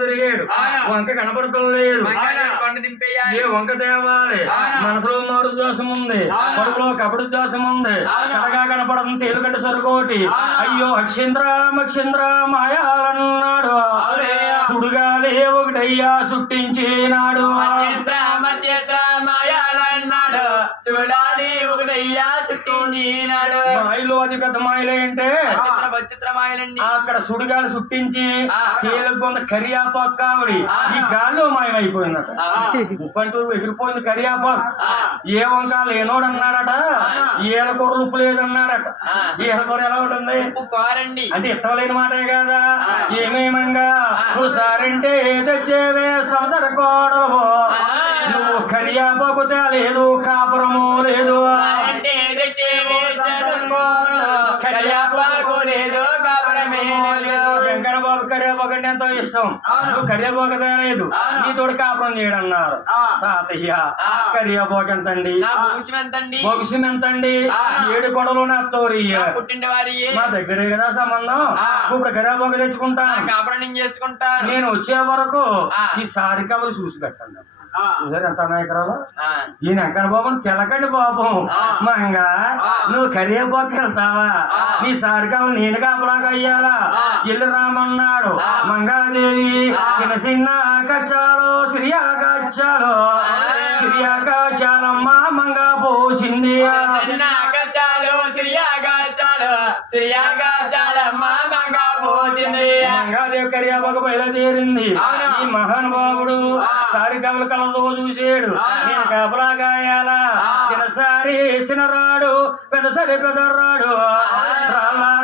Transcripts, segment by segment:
తిరిగాడు వంక కనపడటం లేదు ఏ వంక తేవాలి మనసులో మారు దోషం ఉంది కడుపులో కపడు దోషం ఉంది కడగా కనపడడం తేలుగడ్డ సరుకోటి అయ్యో అక్షింద్ర మాయాలన్నాడు సుడుగాలే ఒకటయ్యా సుట్టించినాడు మాయాలన్నాడు చూడాలి ఒకటయ్యా చుట్టించినాడు మాయలు అది పెద్ద మాయలే అంటే చిత్ర మాయలండి అక్కడ సుడిగాలు సుట్టించి తేలుకొంద కరియాపాకు కావడి ఈ గాల్లో మాయమైపోయిందట ఉప్పంటూ ఎగిరిపోయింది కరియాపాకు ఏ వంక లేనోడు అన్నాడట ఏల కూరలు ఉప్పు లేదన్నాడట ఏల కూర ఎలా ఉంటుంది ఉప్పు అంటే ఇష్టలేని మాటే కదా ఏమేమంగా నువ్వు సారంటే తెచ్చేవే సంవత్సర కోడలు నువ్వు కరియాపాకు తేలేదు కాపురము లేదు వెంకటబాబు కరియాపాకు అంటే ఎంతో ఇష్టం నువ్వు కరియాపాకు తేలేదు నీ తోడు కాపురం చేయడన్నారు తాతయ్య కరియాపాకు ఎంతండి భవిష్యం ఎంతండి 7 కొడలు నాతోరి పుట్టిండి వారి మా దగ్గరే కదా సంబంధం ఇప్పుడు కరియాపాకు తెచ్చుకుంటా కాపురం చేసుకుంటా నేను వచ్చే వరకు ఈ సారికవలు చూసి పెట్టండి ఎంత నాయకురాలు ఈయన ఎక్కడ బాబు తెలకండి పాపం మంగా నువ్వు కరియాపాకు వెళ్తావా నీ సారికవలు నేను కాపలాగా అయ్యాలా ఇల్లు రామన్నాడు మంగాదేవి చిన్న కచ్చాలు శ్రీయాకచ్చాలు శ్రీయాకచ్చాలమ్మ మంగా పోసింది మంగాదేవి కరియాపాకు బయలుదేరింది ఈ మహానుభావుడు సారికవలు కళ్ళతో చూసాడు నేను కాపలాగాయాలా చిన్నసారి చిన్నరాడు పెద్దసరి పెద్దరాడు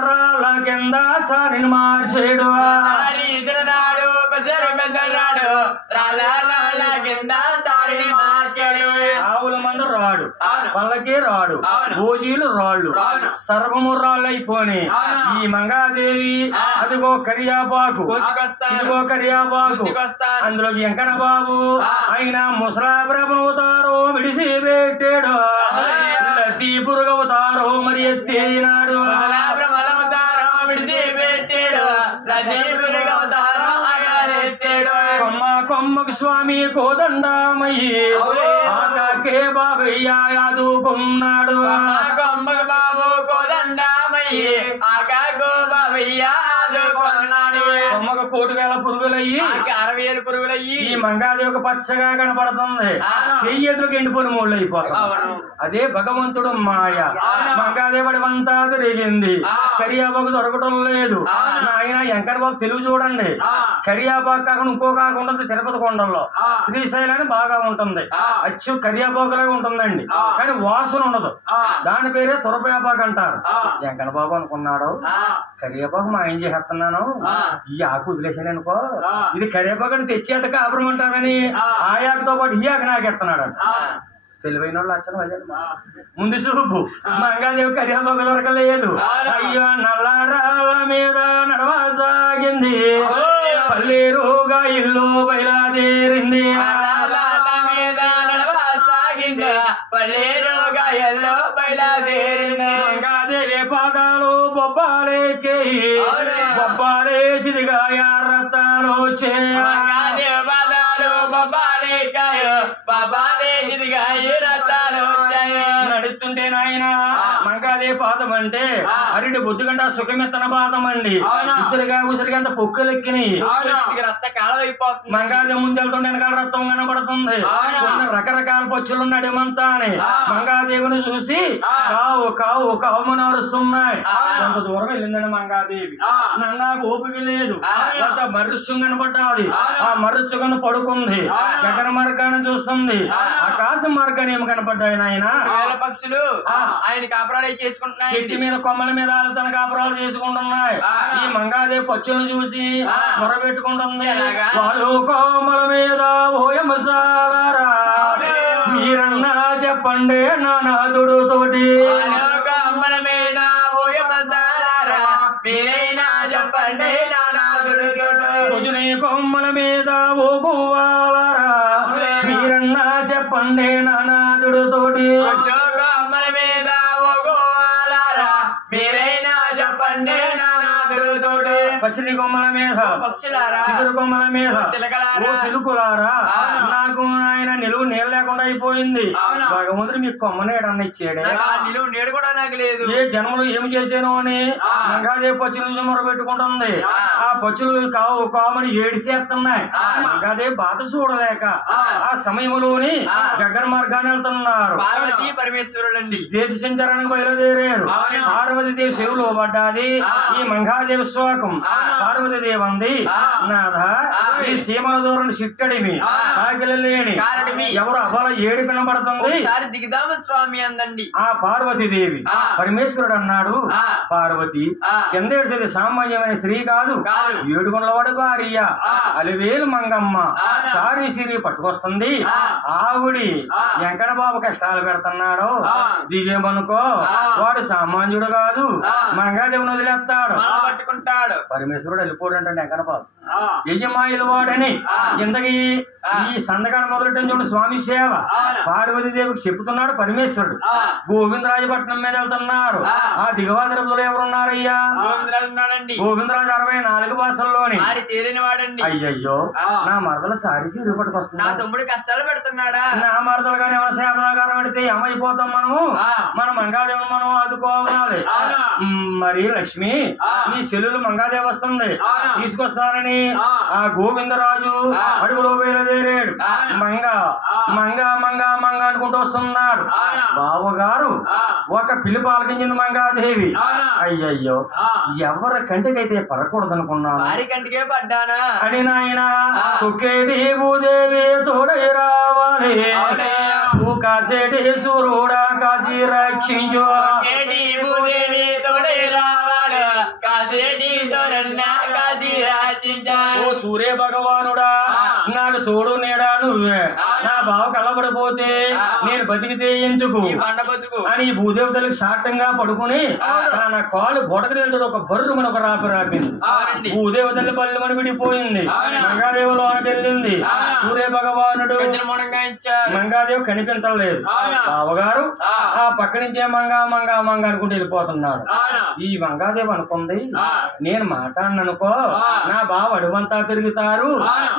రాళ్ళ కింద సారిని మార్చాడు ఆవుల మందు రాడు పళ్ళకి రాడు భోజీలు రాళ్ళు సర్వము రాళ్ళు అయిపోయి ఈ మంగాదేవి అదిగో కరియాపాకు ఇదిగో కరియాపాకు అందులో వెంకన్న బాబు ఆయన ముసలాబ్రహ్మవుతారో విడిసి పెట్టాడు లతీ పురుగవుతారో మరి ఎత్తేనాడు కొమ్మకు స్వామి కోదండమయ్యి ఆకే బాబయ్య యాదుకున్నాడు కొమ్మకు బాబు కోదండమయ్యి ఆకాకో బాబయ్య కొమ్మకు 1,000 పురుగులయ్యి 60,000 పురుగులయ్యి ఈ మంగాదేవికి పచ్చగా కనపడుతుంది చెయ్యదులకు ఎండిపోయిన మూళ్ళు అయిపోతాయి అదే భగవంతుడు మాయ మంగాదేవుడి అంతా తిరిగింది కరియాపాకు దొరకటం లేదు ఆయన వెంకట బాబు తెలుగు చూడండి కరియాపాకు కాకుండా ఇంకో కాకుండా తిరుపతి కొండల్లో శ్రీశైలాన్ని బాగా ఉంటుంది అచ్చు కరియాపాకులాగా ఉంటుందండి కానీ వాసన ఉండదు దాని పేరే తురపయాపాకు అంటారు వెంకట బాబు అనుకున్నాడు కరియాపాకు మా ఏం చేస్తున్నాను ఈ ఆకు వదిలేసాను అనుకో ఇది కరియాపాకు అని తెచ్చేట కాపురం అంటారని ఆ ఆకుతో పాటు ఈ ఆకు నాకెత్తున్నాడు అంట తెలివైన వాళ్ళు అచ్చను ముందు చూపు మంగాదేవి కరియాపాకు దొరకలేదు అయ్యో నల్లరాల మీద నడవసాగింది పల్లేరుగా ఇల్లు బయలుదేరింది మంగాదేవి పాదాలు బొబ్బాలేకే బొబ్బాలేసిదిగా రత్తాలు నడుస్తుంటే నాయన మంగాదేవి పాదం అంటే అరిటి బుద్ధిగంట సుఖమెత్తన పాదం అండి ఉసిరిగా అంత పొక్కులెక్కిని రక్త కాలమైపోతుంది మంగాదేవి ముందు వెళ్తుంటే వెనకాల రక్తం కనబడుతుంది రకరకాల పచ్చులు నడిమంతా అని మంగాదేవిని చూసి కావు కావు కావుమని అరుస్తున్నాయి కొంత దూరం వెళ్ళిందండి మంగాదేవి నాకు ఓపిక లేదు కొంత మర్రిస్సు కనబడ్డాది ఆ మర్రిస్సు కన్నా పడుకుంది గగన మార్గాన్ని చూస్తుంది ఆకాశ మార్గాన్ని ఏమి కనపడ్డాయి ఆయన పక్షులు ఆయన కాపురాలు చేసుకుంటున్నాయి చెట్టు మీద కొమ్మల మీద తన కాపురాలు చేసుకుంటున్నాయి ఈ మంగాదేవి పచ్చులను చూసి మొరబెట్టుకుంటుంది వాళ్ళు కొమ్మల మీద ఓయమసాలరా మీరన్నా చెప్పండి నా నాదుడు తోటి కొమ్మల మీద ఓయమసాలరా మీరైనా చెప్పండి నా నాదుడు తోటి కొమ్మల మీద ఓ గువ్వాలరా మీరన్నా చెప్పండి నా నాదుడు తోటి కొమ్మల మీద ఓ గువ్వాలరా మీరైనా చెప్పండి నా నాదుడు తోటి పసిడి కొమ్మల మీద చిగురు కొమ్మల మీద ఓ సిలుకులారా నాకు ఆయన నిలువు నీళ్ళు లేకుండా అయిపోయింది. భగవంతుడు మీకు కొమ్మనేడన్న ఇచ్చాడే, నిలువు నీడు కూడా నాకు లేదు. ఏ జన్మలో ఏం చేశాను అని మంగాదేవి పచ్చుల నుంచి మొరబెట్టుకుంటుంది. ఆ పచ్చులు కామని ఏడిసేస్తున్నాయి. మంగాదేవి బాధ చూడలేక ఆ సమయంలోని గగన మార్గాన్ని వెళ్తున్నారు. పార్వతీ పరమేశ్వరుడండి దేశ సంచారానికి బయలుదేరారు. పార్వతీదేవి చెవులో పడ్డాది ఈ మంగాదేవి శ్లోకం. పార్వతీదేవి అంది, నాథ ఈ సీమల దూరం చిక్కడిమి కాకిల లేని ఎవరు అబల ఏడు కనబడుతుంది దిగుదామ స్వామి అందండి. ఆ పార్వతీదేవి పరమేశ్వరుడు అన్నాడు, పార్వతి కిందేసేది సామాన్యమైన స్త్రీ కాదు, ఏడుగుండలవాడు భార్య అలివేలు మంగమ్మ సారి సిరి పట్టుకొస్తుంది. ఆవిడి వెంకట బాబు కష్టాలు పెడుతున్నాడు, దిగేమనుకో వాడు సామాన్యుడు కాదు, మంగాదేవుని వదిలేస్తాడు పట్టుకుంటాడు. పరమేశ్వరుడు వెళ్ళిపోడంటే వెంకట బాబు యజమాయిలు వాడని ఇంతకీ ఈ సందకాడ మొదలెట్టని చూడండి స్వామి సేవ పార్వతీదేవికి చెప్తున్నాడు పరమేశ్వరుడు. గోవిందరాజపట్నం మీద వెళ్తున్నారు. ఆ దిగవాదరపులో ఎవరున్నారయ్యా? గోవిందరాజు 64 భాషల్లోని తేలిన వాడండి. అయ్యయ్యో నా మరదల సారి సీరు పట్టుకొస్తున్నా, నా తమ్ముడు కష్టాలు పెడుతున్నాడా? నా మరదలు కానీ ఎవరి సేవనాగారం పెడితే ఏమైపోతాం మనము? మన మంగాదేవిని మనం ఆదుకోవాలి. మరి లక్ష్మి నీ చెల్లెలు మంగాదేవి వస్తుంది తీసుకొస్తానని ఆ గోవిందరాజు అడుగులో బయలుదేరాడు. మంగ మంగ మంగ మంగ అనుకుంటూ వస్తున్నాడు. బావగారు ఒక పిలుపు ఆలకించింది మంగాదేవి. అయ్యయ్యో ఎవరి కంటికైతే పడకూడదు అనుకున్నాను, వారి కంటికే పడ్డానా అని నాయన తొక్కేటి భూదేవి తోడై రావాలి, కాసేటి సూర్యుడా కాసి రక్షించు, భూదేవి తోడై రావాలి, కాసేటి కాసి రక్షించు. ఓ సూర్య భగవానుడా నాకు తోడు నేడా నువ్వే, నా బావ కలబడిపోతే నేను బతికితే ఎందుకు అని భూదేవతలకు శాటంగా పడుకుని నా కాలు బొటకలు ఒక బర్రు మన ఒక రాపి రాపింది. భూదేవతల్లి పల్లెమని విడిపోయింది. మంగాదేవి లోనకి వెళ్ళింది. సూర్య భగవానుడు మంగాదేవి కనిపించలేదు. బావగారు ఆ పక్క నుంచే మంగా మంగా మంగా అనుకుంటూ వెళ్ళిపోతున్నాడు. ఈ మంగాదేవి అనుకుంది, నేను మాట్లాడిననుకో నా బావ అడువంతా తిరుగుతారు,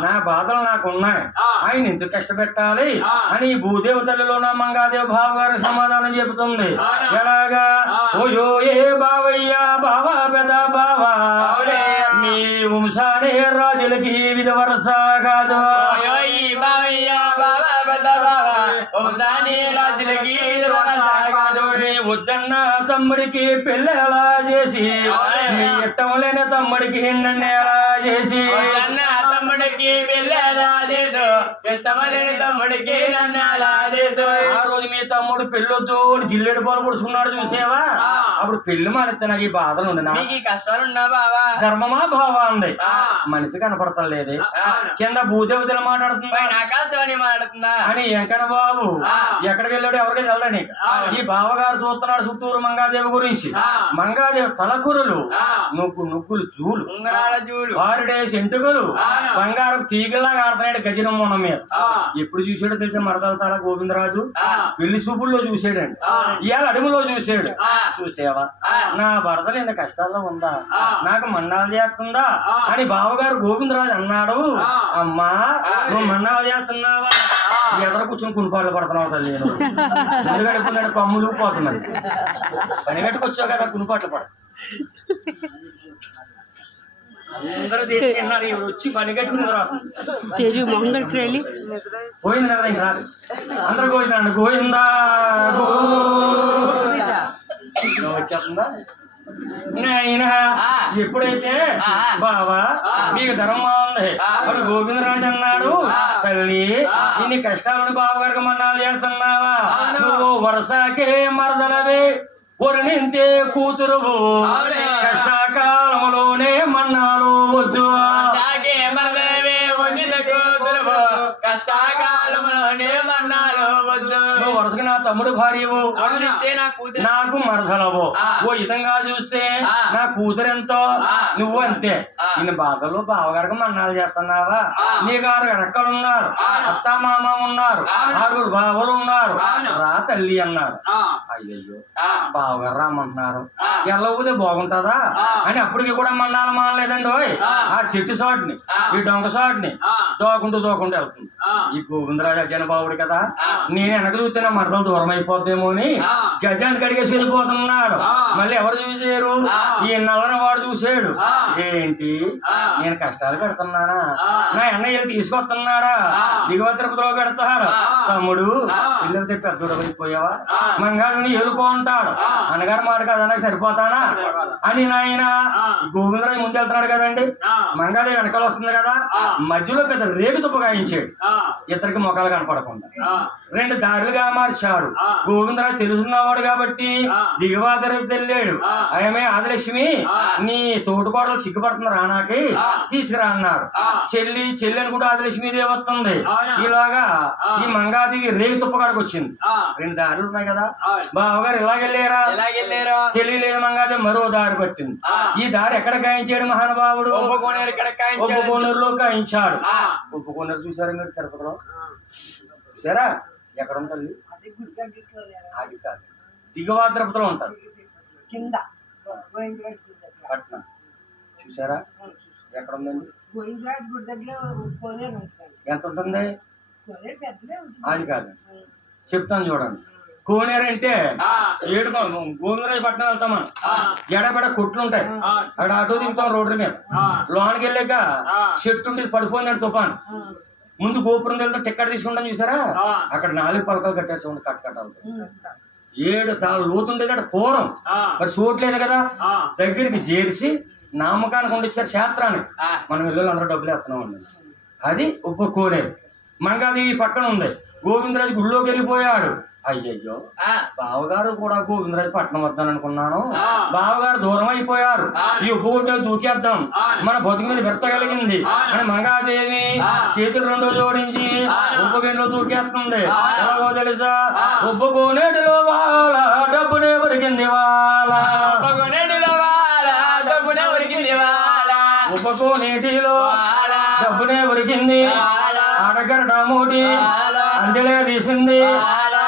నా బాధలు నాకు ఉన్నాయి, ఆయన ఎందుకు కష్టపెట్టాలి అని భూదేవతల్లో నా మంగాదేవి బావగారు సమాధానం చెబుతుంది. ఎలాగా? ఓయో ఏ బావయ్య బావా పెద్ద బావా మీ వంశానే రాజులకి విధ వరస కాదు, వద్దన్న తమ్ముడికి పెళ్ళి ఎలా చేసి నీ ఇష్టం లేని తమ్ముడికి నన్ను ఎలా చేసి, తమ్ముడికి పెళ్ళి ఎలా చేసు ఇష్టమలేని తమ్ముడికి నన్ను ఎలా చేసు. ఆ రోజు మీ తమ్ముడు పెళ్ళొద్దు జిల్లెడు పాలు పొడుచుకున్నాడు చూసేవా, అప్పుడు పెళ్లి మారితే నాకు ఈ బాధలు ఉంది, నాకు ఈ కష్టాలున్నా బావా, ధర్మమా భావా అంది. మనిషి కనపడతలేదు, కింద భూదేవతలు మాట్లాడుతుంది మాట్లాడుతుందా అని వెంకన్న బాబు ఎక్కడికి వెళ్ళాడు ఎవరికి వెళ్ళని. ఈ బావగారు చూస్తున్నాడు చుట్టూరు మంగాదేవి గురించి. మంగాదేవి తలకూరలు నుగ్గులు జూలు ఉంగరాల జూలు వారిడే సెంటుకలు బంగారం తీగలాగా ఆడుతున్నాడు గజనం మొన మీద. ఎప్పుడు చూసాడో తెలిసే మరదల తల గోవిందరాజు పెళ్లి చూపుల్లో చూసాడండి, ఇవాళ అడుగులో చూసాడు. చూసేవా నా భర్తలు ఇంత కష్టాల్లో ఉందా, నాకు మన్నాలు చేస్తుందా అని బావగారు గోవిందరాజు అన్నాడు. అమ్మా నువ్వు మన్నాలు చేస్తున్నావా? ఎదర కూర్చొని కునిపాట్లు పడుతున్నావు తల్లి, ముందు గడుపున్నాడు కమ్ములు పోతున్నాడు, పని గట్టుకొచ్చావు కదా కునిపాట్లు పడ అందరూ తీసుకున్నారు. ఇప్పుడు వచ్చి పని కట్టుకుని పోయింది కదా ఇంక రాదు, అందరూ పోయిందండి గోయిందా వచ్చేస్తుందా. ఎప్పుడైతే బావా మీకు ధర్మం ఉంది అప్పుడు గోవిందరాజు అన్నాడు, తల్లి ఇన్ని కష్టాలను బావగారికి మన్నాలు చేస్తున్నావా, నువ్వు వరుసకే మరదలవే ఒరినింతే కూతురువు, కష్టకాలంలోనే మన్నాలు వద్దు, కష్టకాలములోనే మన్నాలు వద్దు. నువ్వు వరుసగా నా తమ్ముడు భార్యవు, నా కూతురు నాకు మరదలవు. ఓ విధంగా చూస్తే నా కూతురెంతో నువ్వు అంతే. నేను బాధలు బావగారికి మన్నాలు చేస్తున్నావా? నీకు 6 రెక్కలున్నారు, అత్త మామ ఉన్నారు, 6 బావలు ఉన్నారు, రా తల్లి అన్నారు. అయ్యయ్యో బావగారు రామంటున్నారు, ఎల్లవుతే బాగుంటుందా అని అప్పటికి కూడా మన్నాలు మానలేదండి. ఆ చెట్టు చోటుని ఈ దొంగ చోటుని దోకుంటూ వెళ్తుంది. ఈ గోవిందరాజు జనబాబుడు కదా, నేను వెనక చూస్తే నా మరణం దూరం అయిపోద్దేమో అని గజాన్ని కడిగేసి వెళ్ళిపోతున్నాడు. మళ్ళీ ఎవరు చూసారు? ఈ నల్లని వాడు చూసాడు. ఏంటి నేను కష్టాలు పెడుతున్నానా? నా అన్నయ్య తీసుకొస్తున్నాడా? దిగువ తిరుపతిలో పెడతాడు. తమ్ముడు పిల్లలతో పెద్దోడు వెళ్ళిపోయావా? మంగాదని ఎలుకో అంటాడు. అన్నగారు మాట కదా నాకు సరిపోతానా అని నాయన గోవిందరాజు ముందు వెళ్తున్నాడు కదండి. మంగాదేవి వెనకాల వస్తుంది కదా, మధ్యలో పెద్ద రేగు తుప్ప గాయించాడు. ఇద్దరికి ముఖాలు కనపడకుండా 2 దారులుగా మార్చాడు. గోవిందరాజు తెలుసున్నవాడు కాబట్టి దిగువ తిరుపతి వెళ్ళాడు. ఆయమే ఆదిలక్ష్మి నీ తోటికోడలు సిగ్గుపడుతుంది రానాకి తీసుకురా అన్నాడు. చెల్లి అని కూడా ఆదిలక్ష్మీదేవి వస్తుంది. ఇలాగా ఈ మంగాదేవి రేగు తుప్ప కాడికి వచ్చింది. 2 దారులు ఉన్నాయి కదా. బావగారు ఇలాగెళ్ళారా? తెలియలేదు. మంగాదేవి మరో దారి పట్టింది. ఈ దారి ఎక్కడ కాయించాడు మహానుభావుడు? ఉప్పకోనేరులో కాయించాడు. ఉప్పకోనేరు చూసారా మీరు తిరుపతిలో? చూసారా? ఎక్కడ ఉంటుంది? అది కాదు, దిగువ తిరుపతిలో ఉంటుంది పట్నం. చూసారా? ఎక్కడ ఉందండి? ఎంత ఉంటుంది? అది కాదు, చెప్తాను చూడండి. కోనేరు అంటే గోవిందరాజు పట్టణం వెళ్తాం మనం. ఎడబెడ కొట్లు ఉంటాయి, అక్కడ ఆటో దిగుతాం రోడ్డు మీద. లోనికి వెళ్ళాక చెట్టు ఉంటుంది, పడిపోయిందండి తుఫాను. ముందు గోపురం వెళ్తాం, టిక్కెట్ తీసుకుంటాం చూసారా? అక్కడ 4 పలకలు కట్టారు చూడండి, కట్టాలి. 7 తాళ్ళు లోతుండేది అక్కడ పూర్వం. మరి చూడలేదు కదా, దగ్గరికి చేర్చి నామకానికి ఉండిచ్చారు శాస్త్రానికి. మనం ఇల్లు అందరూ డబ్బులు వేస్తున్నాం. అది ఉప్పకోనేరు. మంగాదేవి పక్కన ఉంది. గోవిందరాజు గుళ్ళోకి వెళ్ళిపోయాడు. అయ్యయ్యో బావగారు కూడా గోవిందరాజు పట్టణం వద్దాను అనుకున్నాను, బావగారు దూరం అయిపోయారు. ఈ ఉప్పుకోనేరు దూకేద్దాం, మన బతుకు మీద వెత్తగలిగింది అని మంగాదేవి చేతులు 2 జోడించి ఉప్పుకోనేరులో దూకేస్తుంది. ఎలాగో తెలుసా? ఉప్పుకోనేటిలో వాళ్ళ డబ్బునే ఉరికింది వాళ్ళ, ఉప్పుకోనేటిలో డబ్బునే ఉరికింది. ఆడగరడా మూటి అందిలే తీసింది,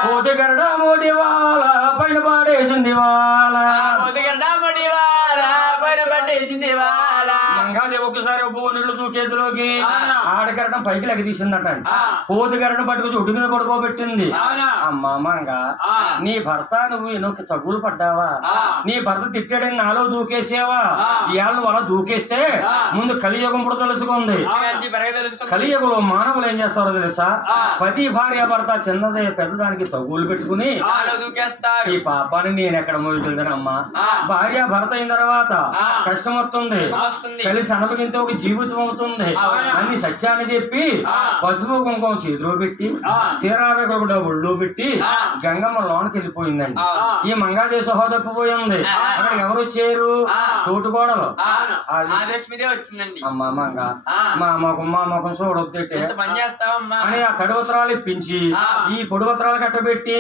కోతి గరడా మూటి వాళ్ళ పైన పాడేసింది వాళ్ళ. మంగాదేవి ఒకసారి ఉప్పుకోనేరులో దూకేతిలోకి ఆడగరడం పైకి లెక్క తీసిందట. కోతి గరడం పట్టుకు చుట్టు మీద పడుకోబెట్టింది. అమ్మా మంగ, నీ భర్త నువ్వు ఎన్నోకి తగులు పడ్డావా? నీ భర్త తిట్టాడని నాలో దూకేసేవా? ఇవాళ నువ్వు అలా దూకేస్తే ముందు కలియుగం ఇప్పుడు తెలుసుకుంది. కలియుగంలో మానవులు ఏం చేస్తారో తెలుసా? పతి భార్య భర్త చిన్నదే పెద్దదానికి తగులు పెట్టుకుని ఈ పాపాన్ని నేను ఎక్కడ మోగుతుందని. అమ్మా భార్య భర్త అయిన తర్వాత కష్టం వస్తుంది, కలిసి అనుభవించే ఒక జీవితం అవుతుంది. అన్ని సత్యాన్ని చెప్పి పసుపు కుంకుమ చేతిలో పెట్టి చీరారకుండా ఒళ్ళో పెట్టి గంగమ్మ లోనికి వెళ్ళిపోయిందండి. ఈ మంగాదేవి సహోదరిపోయింది. అక్కడికి ఎవరు వచ్చారు? తోటికోడలు వచ్చిందండి. అమ్మా మంగ మా మొఖం చూడొద్దేటే అని ఆ తడివత్రాలు ఇప్పించి ఈ పొడివత్రాలు కట్టబెట్టి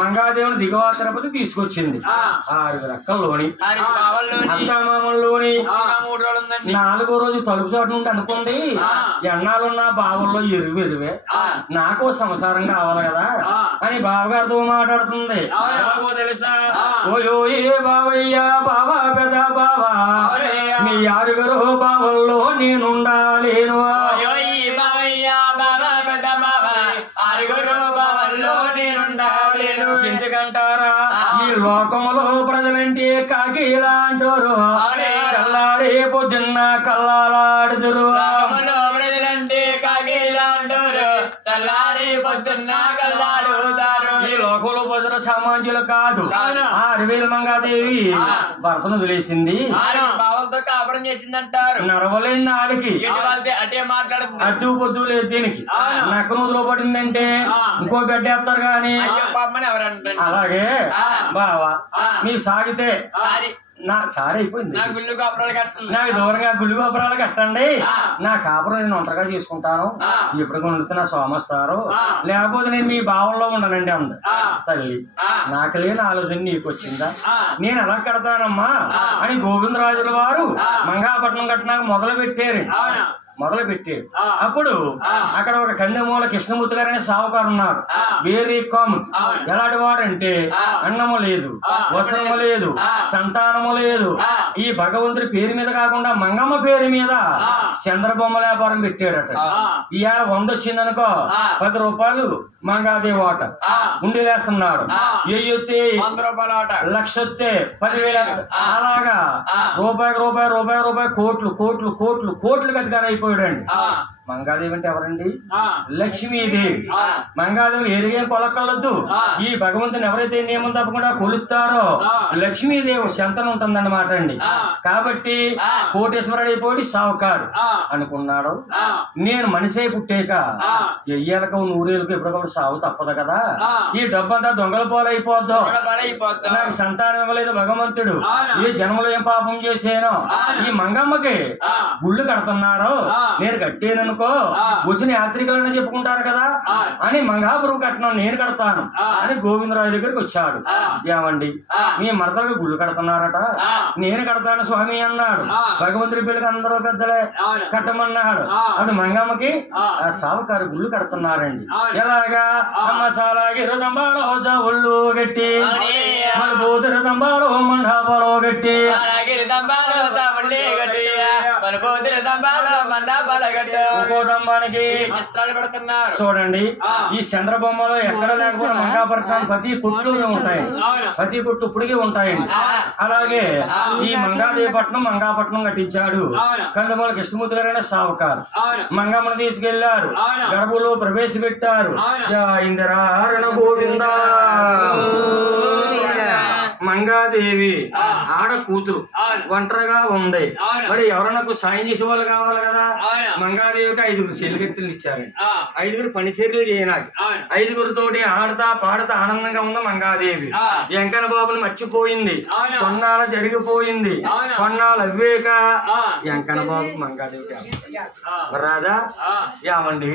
మంగాదేవిని దిగువ తిరుపతి తీసుకొచ్చింది. 6 రెక్కల్లోని అత్తామామల్లోని 4వ రోజు తలుపు చోటు నుండి అనుకుంది, ఎన్నాళ్ళున్నా బావుల్లో ఎరువు ఎరువే, నాకు సంసారం కావాలి కదా అని బావగారితో మాట్లాడుతుంది. తెలుసా? ఓయో ఏ బావయ్యా బావా పెద్ద బావా, మీ 6 బావుల్లో నేనుండాలేను. ఎందుకంటారా? ఈ లోకంలో ప్రజలంటే కాకిలాంటారు, కల్లాడే పొద్దున్న కల్లాలాడుదురు. ప్రజలంటే కాకిలాంటారు, కల్లాడే పొద్దున్న కల్లాడుతారు. ఈ లోకంలో ప్రజలు సామాన్యులు కాదు. 6000 మంగాదేవి భర్తను వదిలేసింది, బావలతో కాపురం చేసిందంటారు. నరవలేని నాలుకి అటే మాట్లాడుతుంది. అడ్డు పొద్దు లేదు దీనికి. నక్క నూతులో పడిందంటే ఇంకో బిడ్డ వేస్తారు గాని. అలాగే బావా మీ సాగితే నాకు సారి అయిపోయింది. నాకు గుళ్ళు గోపురాలు కట్టండి, నాకు దూరంగా గుళ్ళు గోపురాలు కట్టండి. నా కాపురం నేను ఒంటరిగా చేసుకుంటాను. ఎప్పుడు కొనుక్కు నా సోమస్తారు, లేకపోతే నేను మీ భావంలో ఉండనండి అంది తల్లి. నాకు లేని ఆలోచన నీకు వచ్చిందా? నేను ఎలా కడతానమ్మా అని గోవిందరాజుల వారు మంగాపట్నం కట్టడానికి మొదలు పెట్టారు. అప్పుడు అక్కడ ఒక కందమూల కృష్ణమూర్తి గారు అనే సావుకారు ఉన్నారు. Very common. ఎలాంటి వాడు అంటే అన్నము లేదు, వస్త్రము లేదు, సంతానము లేదు. ఈ భగవంతుడి పేరు మీద కాకుండా మంగమ్మ పేరు మీద చంద్రబొమ్మ వ్యాపారం పెట్టాడట. ఇవాళ 100 వచ్చిందనుకో 10 రూపాయలు మంగాదేవి ఆట ఉండేలేస్తున్నాడు. ఎయ్యొత్తే 100 రూపాయల ఆట, 1,00,000 వస్తే 10,000. అలాగా రూపాయికి రూపాయి రూపాయి రూపాయి కోట్లు కోట్లు కోట్లు కోట్లు అధికారం అయిపోయాడండి. మంగాదేవి అంటే ఎవరండి? లక్ష్మీదేవి. మంగాదేవి ఎరిగే కొలకలొద్దు. ఈ భగవంతుని ఎవరైతే నియమం తప్పకుండా కొలుస్తారో లక్ష్మీదేవి శంతనం ఉంటుందన్నమాట అండి. కాబట్టి కోటేశ్వరుడు అయిపోయి సావుకారు అనుకున్నాడు. నేను మనిషి పుట్టాక ఎయ్యాలకు 100 ఏళ్ళకు ఎప్పటికప్పుడు సాగు తప్పదు కదా. ఈ డబ్బంతా దొంగల పోలైపోద్దు. నాకు సంతానం ఇవ్వలేదు భగవంతుడు. ఈ జన్మలో ఏం పాపం చేశానో ఈ మంగమ్మకి గుళ్ళు కడుతున్నారు, నేను కట్టేననుకో వచ్చిన యాత్రికులను చెప్పుకుంటారు కదా అని మంగాపురం కట్నం నేను కడతాను అని గోవిందరాజు దగ్గరికి వచ్చాడు. ఏమండి మీ మరదలకు గుళ్ళు కడుతున్నారట, నేను కడతాను స్వామి అన్నాడు. భగవంతుడి పిల్లకి అందరూ పెద్దలే కట్టమన్నాడు. అది మంగమ్మకి సావుకారు గుళ్ళు కడుతున్నారండి. ఎలాగా మసాలాగి రుదంబాలో ఒళ్ళు గట్టి మలుపోతు రుదంబాలో మండపాలో గట్టి చూడండి. ఈ చంద్రబొమ్మలో ఎక్కడ లేకపోతే మంగాపట్నం ప్రతి కొట్టులోనే ఉంటాయి. ప్రతి కొట్టు ఇప్పటికీ ఉంటాయండి. అలాగే ఈ మంగాపట్నం కట్టించాడు కందమూల కృష్ణమూర్తి గారైన సావుకారు. మంగమ్మను తీసుకెళ్లారు, గర్భంలో ప్రవేశపెట్టారు. ఇందిరారణ గోవింద. మంగాదేవి ఆడ కూతురు ఒంటరిగా ఉంది. మరి ఎవరన్నా సాయం చేసే వాళ్ళు కావాలి కదా. మంగాదేవికి 5 చెలికెత్తులు ఇచ్చారండి. 5 పని చర్యలు చేయనాకి 5తోటి ఆడతా పాడతా ఆనందంగా ఉంది మంగాదేవి. వెంకన్న బాబుని మర్చిపోయింది. కొన్నాళ్ళ జరిగిపోయింది. కొన్నాళ్ళు అవ్వేక వెంకన్న బాబు మంగాదేవి రాదా ఏమండి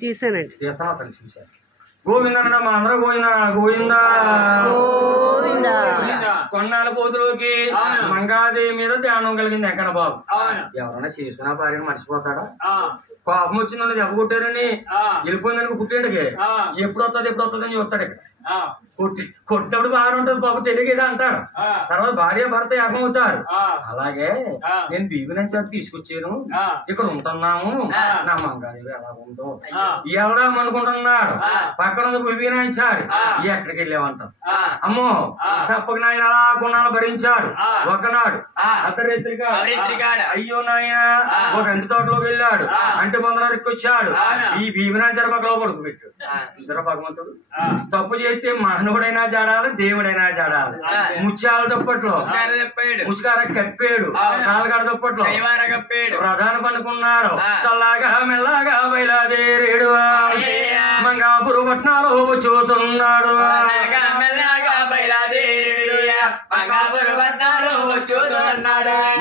తీస్తాను తల్లి చూశారు. గోవిందన్న మా అందరూ గోవిందా. కొన్నాళ్ళ పోతులోకి మంగాదేవి మీద ధ్యానం కలిగింది వెంకన్న బాబు. ఎవరైనా చేసుకున్న భార్యను మర్చిపోతాడా? కోపం వచ్చిందని దెబ్బ కొట్టారని వెళ్ళిపోయిందని పుట్టేటికి ఎప్పుడు వస్తుంది అని చూస్తాడు. ఇక్కడ కొట్టినప్పుడు బాగానే ఉంటది పాప తెలియదు అంటాడు. తర్వాత భార్య భర్త ఏకమవుతారు. అలాగే నేను బీబీ నుంచి తీసుకొచ్చాను, ఇక్కడ ఉంటున్నాము. నా మంగాదేవి ఎలా ఉందో వెళ్దాం అనుకుంటున్నాడు. పక్కన బీబీ నాయించారు. ఎక్కడికి వెళ్ళామంటారు. అమ్మో తప్పక నాయన అలా కొన్నాళ్ళు భరించాడు. ఒకనాడు అర్ధరేత్రిగా అయ్యో నాయన ఒక అంటి తోటలోకి వెళ్ళాడు. అంటి పొందడానికి వచ్చాడు. ఈ బీబీ నాయించారు పక్కలో పడుకోబెట్టాడు. చూసారా భగవంతుడు తప్పు చేస్తే మానవుడైనా జాడాలి, దేవుడైనా జాడాలి. ముత్యాల దుప్పట్లో ముసుగార కప్పాడు, కాలగడ దుప్పట్లో ప్రధాన పనుకున్నాడు. చల్లగా మెల్లగా బయలుదేరేడు మంగాపురు పట్నాలు చూతున్నాడు.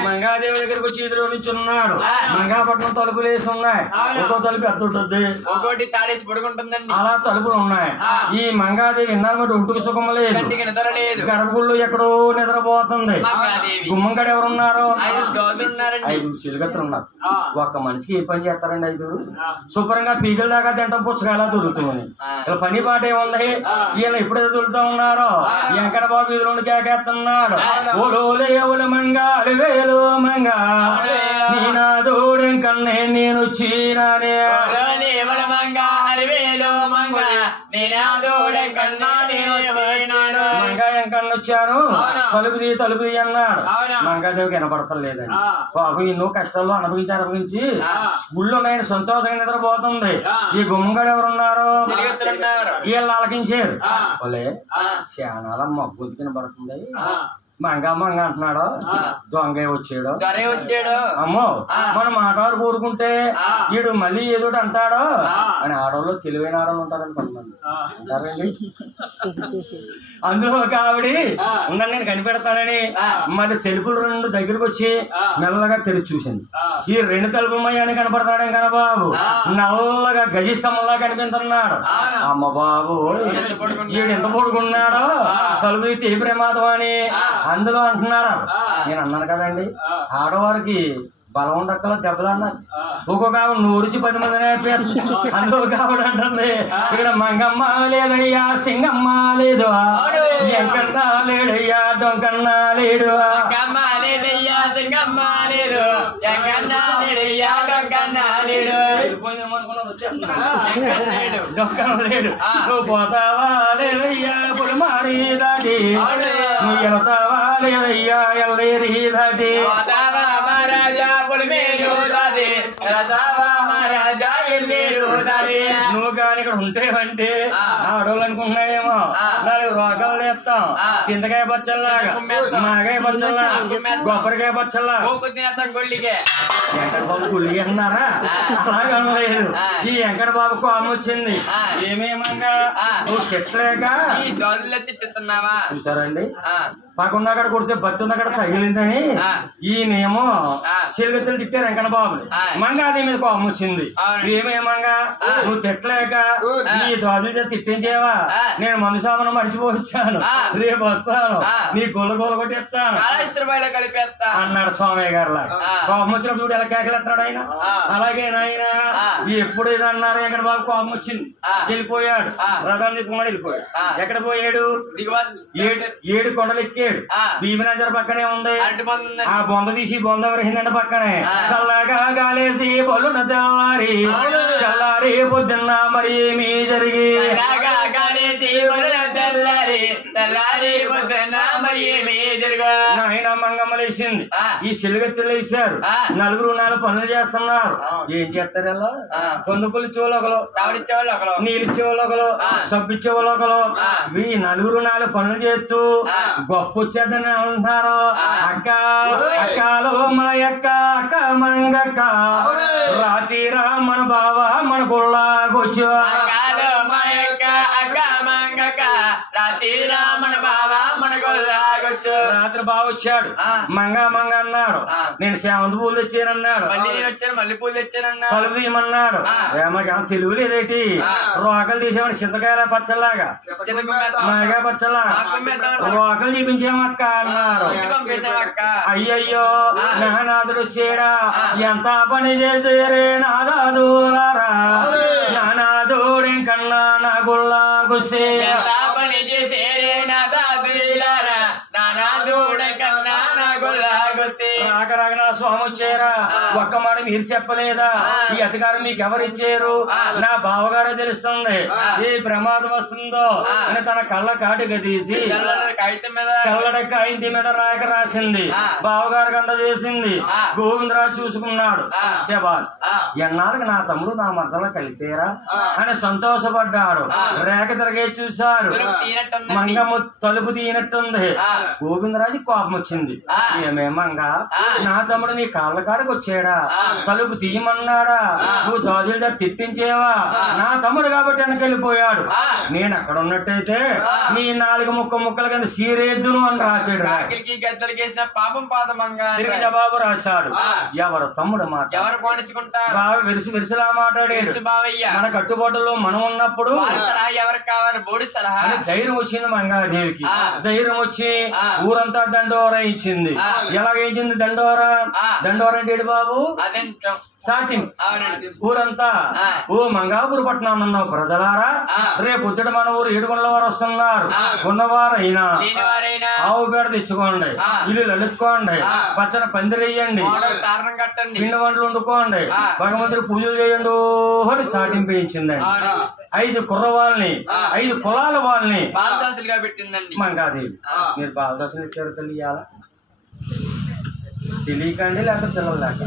మంగాదేవి దగ్గరకు వచ్చి ఎదురు నుంచున్నాడు. మంగాపట్నం తలుపులు వేసి ఉన్నాయి. ఒక్కో తలుపు ఎంత ఉంటుంది, ఒక్కోటి తాడేసి పడుకుంటుందండి. అలా తలుపులు ఉన్నాయి. ఈ మంగాదేవి ఇన్నాళ్ళు ఒంటికి సుఖం లేదు, గర్భగుళ్ళు ఎక్కడో నిద్రపోతుంది. గుమ్మం కాడ ఎవరున్నారు? 5 చిలుగత్తులు ఉన్నారు. ఒక్క మనిషికి ఏ పని చేస్తారండి? 5 శుభ్రంగా పీకల దాకా తింటాం, పుచ్చకాయలా దొరుకుతుంది. ఇలా పని పాట ఏముంది? ఈయన ఎప్పుడైతే దొరుకుతా ఉన్నారో వెంకట బాబు ఎదురు కేకేస్తున్నాడు. ఓలోలే ఓల మంగా అలివేలు మంగా నీ నా దూడెం కన్నే నేను వచ్చినానే. మంగా ఎంకన్నా వచ్చాను. తలుపు అన్నాడు. మంగాదేవికి వినపడతలేదండి. బాబు ఎన్నో కష్టాల్లో అనుభవించి గుళ్ళు ఉన్నాయని సంతోషంగా నిద్రపోతుంది. ఈ గుమ్మంగాడు ఎవరున్నారు? వీళ్ళు ఆలకించారు. వాళ్ళే శానాల మగ్గులు కనబడుతుంది. మంగ మంగ అంటున్నాడు, దొంగ వచ్చాడు, దొరే వచ్చాడు. అమ్మో మనం మాట్లాడు కూరుకుంటే వీడు మళ్ళీ ఏదో అంటాడో అని ఆడవాళ్ళు తెలివైన ఆడవాళ్ళు ఉంటారని కొంతమంది అంటారండి. అందులో ఒక ఆవిడ ఉందని నేను కనిపెడతానని మరి తెలుపులు రెండు దగ్గరకు వచ్చి మెల్లగా తెరిచి చూసింది. ఈ రెండు తలుపుమయ్యాని కనపడతాడే కనబాబు, నల్లగా గజిస్తంలా కనిపిస్తున్నాడు. అమ్మ బాబు వీడు ఎంత పొడుగున్నాడో, తలుపు తీస్తే ఏ ప్రమాదం అని అందులో అంటున్నారు. నేను అన్నాను కదండి, ఆడవారికి బలం ఉండక్కల దెబ్బలు అన్నారు. ఒక్కొక్క ఆవిడ నూరుచి 10 మందిని అందులో ఒక ఆవిడ అంటుంది, ఇక్కడ మంగమ్మ లేదయ్యా, సింగమ్మ లేదు, ఎంకన్నా లేడయ్యా, డొంకన్నా లేడు, లేదయ్యా, సింగమ్మ లేదు, ఎంకన్నా లేడయ్యా, డొంకన్నా లేడు, డొంకన్న లేడు. నువ్వు పోతావా లేదయ్యా, పులిమారి దాటి, నువ్వు వెళ్తావా లేదయ్యా, ఎల్లేరి దాటి, మహారాజా పులిమేరు దాటి, మహారాజా ఎల్లేరు దాటి. నువ్వు కానీ ఇక్కడ ఉంటేవంటే ఆడోళ్ళు అనుకుంటున్నాయేమో, 4 రోగాలు లేస్తాం, చింతకాయ పచ్చల్లాగా, మాగాయ పచ్చల్లాగా, కొబ్బరికాయ పచ్చల్లా, గొల్లికే వెంకట బాబు గుళ్ళి అన్నారా? అలాగే అనలేదు. ఈ వెంకట బాబు కోపం వచ్చింది. ఏమేమంగా నువ్వు తిట్టలేక తిట్టుతున్నావా? చూసారండి, పక్కన్నక్కడ కొడితే బతి ఉన్నక్కడ తగిలిందని ఈయనేమో చెలిగెత్తులు తిట్టారు వెంకట బాబు. మంగా అది మీద కోపం వచ్చింది. ఏమేమంగా నువ్వు తిట్టలేక నీ దోదులు తిట్టించేవా, నేను మనుషామను మర్చిపోవచ్చాను, రేపు వస్తాను నీ గొల్ల గొల్ల కొట్టిస్తాను కలిపేస్తా అన్నాడు స్వామయ్య గారు. లాగా కోపం వచ్చినప్పుడు చూడు ఎలా కేకలేస్తాడు ఆయన. అలాగే నాయన ఎప్పుడు ఇది అన్నారు, వెంకట బాబు కోపం వచ్చింది, వెళ్ళిపోయాడు. రథాన్ని తిప్పుకున్నాడు, వెళ్ళిపోయాడు. ఎక్కడ పోయాడు? 7 కొండలు ఎక్కాడు. భీమనగర్ పక్కనే ఉంది. ఆ బొంద తీసి బొంద వరహిందండి పక్కనే. చల్లగా గాలేసి బొల్లున తెల్లారి, చల్లారి పొద్దున్న మరి ఏమీ జరిగి, నాయన మంగమ్మ లేచింది. ఈ చెలుగెత్తులు లేచారు. 4 పనులు చేస్తున్నారు. ఏం చేస్తారు ఇలా? పొందుపులు ఇచ్చేవాళ్ళు ఒకరు, నీళ్ళు ఇచ్చేవాళ్ళు ఒకరు, సబ్బు ఇచ్చేవాళ్ళు ఒకరు. ఈ 4 పనులు చేస్తూ గొప్ప వచ్చేద్దని అంటున్నారు. అక్క అక్కలో మా యొక్క అక్క మంగక్క, రాతిరా మన బావ మన గుళ్ళకొచ్చు, రాత్రి బావ వచ్చాడు. మంగ మంగ అన్నాడు, నేను శామంతి పూలు తెచ్చానన్నాడు, మళ్ళీ పూలు తెచ్చానన్నాడు, పలుపు తీయమన్నాడు. ఏమో తెలుగు లేదేటి, రోకలు తీసేవాడు చింతకాయల పచ్చలాగా, మాగా పచ్చలా రోకలు చూపించామక్క అన్నారు. అయ్యయ్యో నానాదుడు వచ్చాడా, ఎంత పని చేసేరే నాదాదులారా, నానాదుడి కన్నా నా గుళ్ళ గుసే, పని చేసేరే నాదాదులారా, నానాదుడి కన్నా నా గుళ్ళ గుస్తే. రాక నా స్వామి వచ్చారా, ఒక్క మాట మీరు చెప్పలేదా, ఈ అధికారం మీకు ఎవరిచ్చారు? నా బావగారే తెలుస్తుంది ఏ ప్రమాదం వస్తుందో అని తన కళ్ళ కాటిక తీసి తెల్లడి కాయింతి మీద రాక రాసింది. బావగారికి అందజేసింది. గోవిందరాజు చూసుకున్నాడు. శబాస్, ఎన్నాళ్ళకి నా తమ్ముడు నా మద్దలో కలిసేరా అని సంతోషపడ్డాడు. రేఖ తిరగే చూశారు, మంగమ్మ తలుపు తీయనట్టుంది. గోవిందరాజు కోపం వచ్చింది. ఏమేమంగా నా తమ్ముడు నీ కాళ్ళ కాడికి వచ్చాడా, తలుపు తీయమన్నాడా, నువ్వు దోజుల దగ్గర తిట్టించేవా? నా తమ్ముడు కాబట్టి వెనకెళ్ళిపోయాడు. నేను అక్కడ ఉన్నట్టయితే నీ 4 ముక్కల కింద సీరేద్దును అని రాశాడు. పాపం పాదమంగా తిరిగి జవాబు రాశాడు. ఎవరు తమ్ముడు మాట ఎవరు పోనించుకుంటారు? బాగా విరిసిలా మాట్లాడాడు. మన కట్టుబాటులో మనం ఉన్నప్పుడు ఎవరికి కావాలి బోడి సలహా అని ధైర్యం వచ్చింది మంగాదేవికి. ధైర్యం వచ్చి ఊరంతా దండోరా ఇచ్చింది. ఎలాగేయించింది దండోరా? దండోరా అంటే బాబు స్టార్టింగ్ ఊరంతా ఓ మంగాపురి పట్టణం ఉన్నావు ప్రజలారా, రేపు పొద్దుట మన ఊరు 7 కొండల వారు వస్తున్నారు. ఉన్నవారైనా ఆవు పేడ తెచ్చుకోండి, ఇల్లు లలుక్కోండి, పచ్చని పందిరేయండి, పిండి వంటలు వండుకోండి, భగవంతుడి పూజలు చేయండి అని చాటింపేయించిందండి. 5 కుర్రవాళ్ళని 5 కులాల వాళ్ళని బాలదాసులుగా పెట్టిందండి మంగాదేవి. మీరు బాలదాసులు ఇచ్చారు తెలియాలా? తెలియకండి లేకపోతే తెలవలేక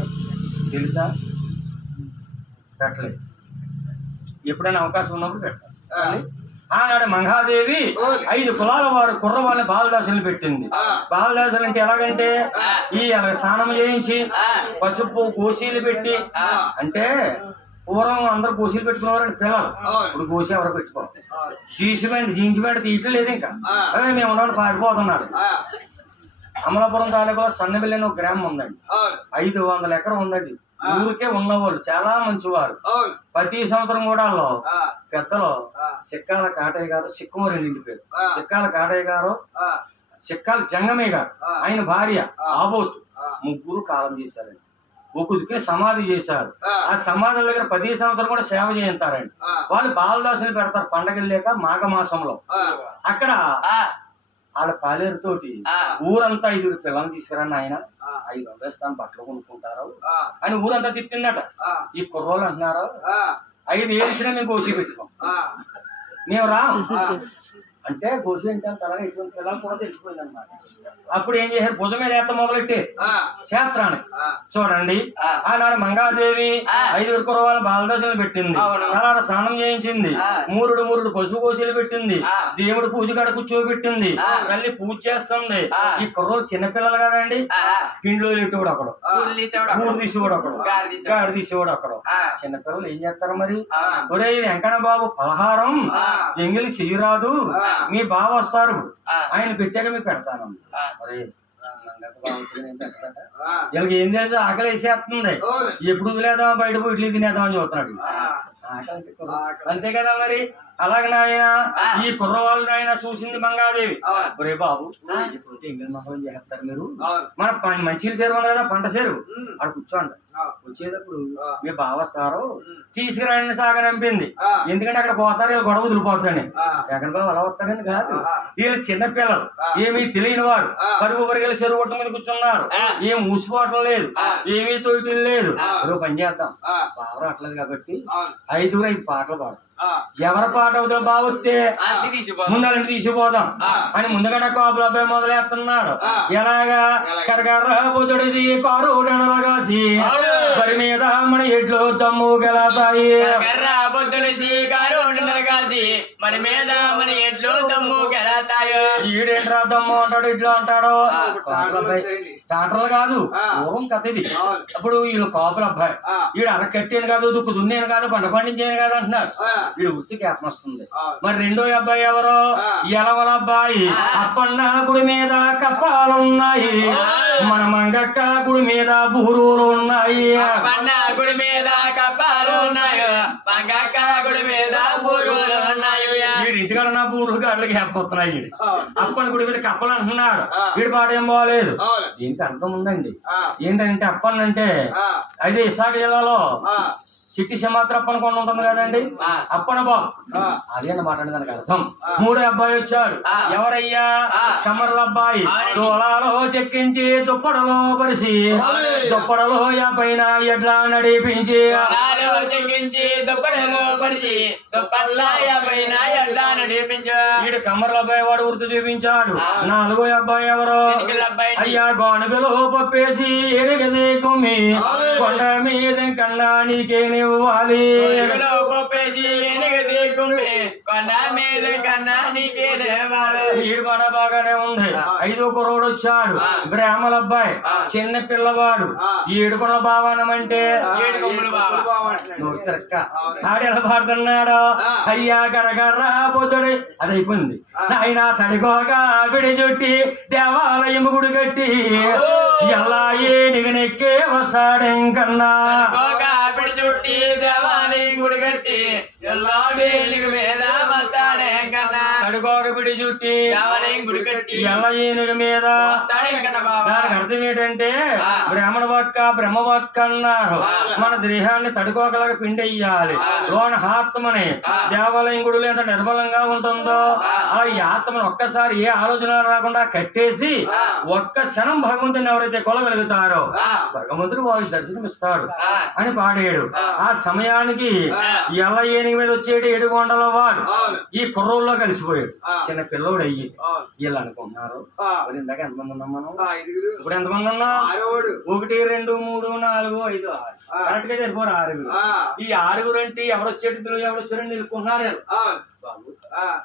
తెలుసా? పెట్టలేదు. ఎప్పుడైనా అవకాశం ఉన్నప్పుడు పెట్టాలి. ఆనాడు మంగాదేవి 5 కులాల వారు కుర్రవాళ్ళని బాలదాసులను పెట్టింది. బాలదాసులు అంటే ఎలాగంటే అలా స్నానం చేయించి పసుపు గోసీలు పెట్టి, అంటే పూర్వం అందరూ గోసీలు పెట్టుకునేవారండి పిల్లలు. ఇప్పుడు గోసి ఎవరు పెట్టుకోవాలి, జీన్స్ పెట్టి తీయట్లేదు. ఇంకా అదే మేము ఉన్నవాడు పారిపోతున్నారు. అమలాపురం తాలూకాలో సన్నబిల్లి అని ఒక గ్రామం ఉందండి. 500 ఎకరం ఉందండి. ఊరికే ఉన్నవాళ్ళు చాలా మంచివారు. ప్రతి సంవత్సరం కూడా పెద్దలు సిక్కాల కాటయ్య గారు, సిక్కుమరి నిండి పేరు సిక్కాల కాటయ్య గారు, సిక్కాల జంగమయ్య గారు, ఆయన భార్య ఆబోతు, ముగ్గురు కాలం చేశారండి. ఒకరికి సమాధి చేశారు. ఆ సమాధుల దగ్గర ప్రతి సంవత్సరం కూడా సేవ చేయిస్తారండి. వాళ్ళు బాలదాసులు పెడతారు పండగలు లేక మాఘమాసంలో. అక్కడ వాళ్ళ పాలేరుతోటి ఊరంతా 5 పిల్లల్ని తీసుకురండి, ఆయన 500 ఇస్తాను బట్టలు కొనుక్కుంటారు అని ఊరంతా తిప్పిందట. ఈ కుర్రోళ్ళు అంటున్నారు 5 ఏళ్ళినా మేము గోసి పెట్టుకోం, మేము రాం అంటే గోసి అంటే అలాగే ఎటువంటి పిల్లలు కూడా తెలిసిపోయింది అనమాట. అప్పుడు ఏం చేశారు, భుజం మీద ఎత్త మొదలెట్టి శాస్త్రానికి చూడండి. ఆనాడు మంగాదేవి 5 కుర్రవాళ్ళ బాలదశలు పెట్టింది, చాలా స్నానం చేయించింది, మూరుడు పసుపు కోసీలు పెట్టింది, దేవుడు పూజ కాడ కూర్చోబెట్టింది, తల్లి పూజ చేస్తుంది. ఈ కుర్రోలు చిన్నపిల్లలు కదండి, పిండిలో పెట్టేవాడు ఒకడు, ఊరు తీసేవాడు ఒకడు, గాడి తీసేవాడు ఒకడు. చిన్నపిల్లలు ఏం చేస్తారు మరి, ఒరే ఇది వెంకన్న బాబు పలహారం ఎంగిలి చెయ్యరాదు, మీ బావ వస్తారు ఆయన పెట్టాక మీకు పెడతాను. వీళ్ళకి ఏం తెలుసు, ఆకలి వేసేస్తుంది, ఎప్పుడు వదిలేద్దాం బయట పోయి ఇడ్లీ తినేద్దామని చూస్తున్నాడు. అంతే కదా మరి. అలాగే నాయన ఈ కుర్రవాళ్ళని ఆయన చూసింది మంగాదేవి. ఒరే బాబు ఇప్పుడు ఎంగిలి మొహం చేస్తారు మీరు, మన మంచి చెరువు ఉంది కదా పంట చెరువు, అక్కడ కూర్చోండి, వచ్చేటప్పుడు మీ బావ వస్తారు తీసుకురాని సాగనంపింది. ఎందుకంటే అక్కడ పోతారు వీళ్ళు గొడవ వదిలిపోద్దని. జగన్ బాబు అలా వస్తాడని కాదు, వీళ్ళు చిన్నపిల్లలు ఏమీ తెలియని వారు పరుగు పరిగెల చెరువు ఒట్టు మీద కూర్చున్నారు, ఏం ఊసిపోవటం లేదు, ఏమీ తోటి లేదు. ఏదో పని చేద్దాం, బావ రావట్లేదు కాబట్టి 5 పాటలు పాడు, ఎవరి పాట అవుతా బావొస్తే ముందరంటే తీసిపోదాం అని ముందుగడ కోపల అబ్బాయి మొదలెస్తున్నాడు. ఎలాగా కరకర్ర బుద్ధుడిసి కారుడనలగాసి పరి మీద మన ఎడ్లు తమ్ము గెలతాయి, ఈడేంట్రా దమ్ము అంటాడు, ఇట్లా అంటాడు. డాక్టర్లు కాదు పూర్వం కథ ఇది. అప్పుడు వీళ్ళు కోపల అబ్బాయి, వీడు అరకట్టేను కాదు, దుక్కు దున్నేను కాదు, పంట పండించేను కాదు అంటున్నారు. వీడు వృత్తి జ్ఞాపం వస్తుంది. మరి రెండో అబ్బాయి ఎవరో ఎలవల అబ్బాయి, అప్పన్న గుడి మీద కప్పాలున్నాయి, మన మంగక్క గుడి మీద బూరులు ఉన్నాయి, గుడి మీద కప్పాలు ఉన్నాయి, మంగక్క గుడి మీద బూరులు ఉన్నాయి. వీడి ఇంటికాడ నా బూరులు గాడ్లకి హెప్పొస్తున్నాయి. అప్పన్న గుడి మీద కప్పలు అంటున్నాడు, వీడి పాట ఏం బాగలేదు. దీనికి అర్థం ఉందండి. ఏంటంటే అప్పన్న అంటే అది విశాఖ జిల్లాలో సిట్టి సమాత్రప్పని కొండ ఉంటుంది కదండి, అప్పన బాబు అదే అన్నమాట దానికి అర్థం. మూడో అబ్బాయి వచ్చాడు, ఎవరయ్యా కమర్ల అబ్బాయి, దూలాలో చెక్కించి దుప్పడలో పరిసి దుప్పడలో పైన ఎట్లా నడిపించి వీడు కమర్ల అబ్బాయి వాడు వృత్తి చూపించాడు. నాలుగో అబ్బాయి ఎవరో అయ్యా గానుగలో పప్పేసి ఎరగదే కొమ్మి కొండ మీద కన్నా నీకే ఇవ్వాలి, వీడు కూడా బాగానే ఉంది. 5వ కుర్రోడు వచ్చాడు, బ్రాహ్మల అబ్బాయి, చిన్న పిల్లవాడు, ఏడుకొండల బావానం అంటే ఆడెలా పాడుతున్నాడు, అయ్యా కరకర్ర పొద్దుడి అది అయిపోయింది. ఆయన తడికోగా విడి చుట్టి దేవాలయం గుడి కట్టి ఎలా ఏనిగనెక్కే వస్తాడెంకన్నా, చుట్టి దేవాలయం గుడి కట్టి ఎలా మీద వస్తాడే కన్నా, తడికోక విడి చుట్టి దేవాలయం గుడి కట్టి ఎలా ఏనుగ మీద. దానికి అర్థం ఏంటంటే బ్రాహ్మణ వక్క బ్రహ్మ వక్క అన్నారు. మన దేహాన్ని తడుకోకలాగా పిండెయ్యాలి, లోన ఆత్మని దేవాలయం గుడిలో ఎంత నిర్మలంగా ఉంటుందో అలా ఈ ఆత్మను ఒక్కసారి ఏ ఆలోచన రాకుండా కట్టేసి ఒక్క క్షణం భగవంతుని ఎవరైతే కొలగలుగుతారో భగవంతుడు వారికి దర్శనమిస్తాడు అని పాడాడు. ఆ సమయానికి ఎల్ల ఏనుగు మీద వచ్చేటి 7 కొండల వాడు ఈ కుర్రోల్లో కలిసిపోయాడు. చిన్న పిల్లోడు అయ్యి వీళ్ళు అనుకుంటున్నారు ఇందాక ఎంతమంది ఉన్నాం మనం, ఇప్పుడు ఎంతమంది ఉన్నాం, 1 2 3 4 5 6 కరెక్ట్ గా సరిపోరు 6. ఈ 6 అంటే ఎవరొచ్చేటి ఎవరొచ్చారని నిలుపుకుంటున్నారు.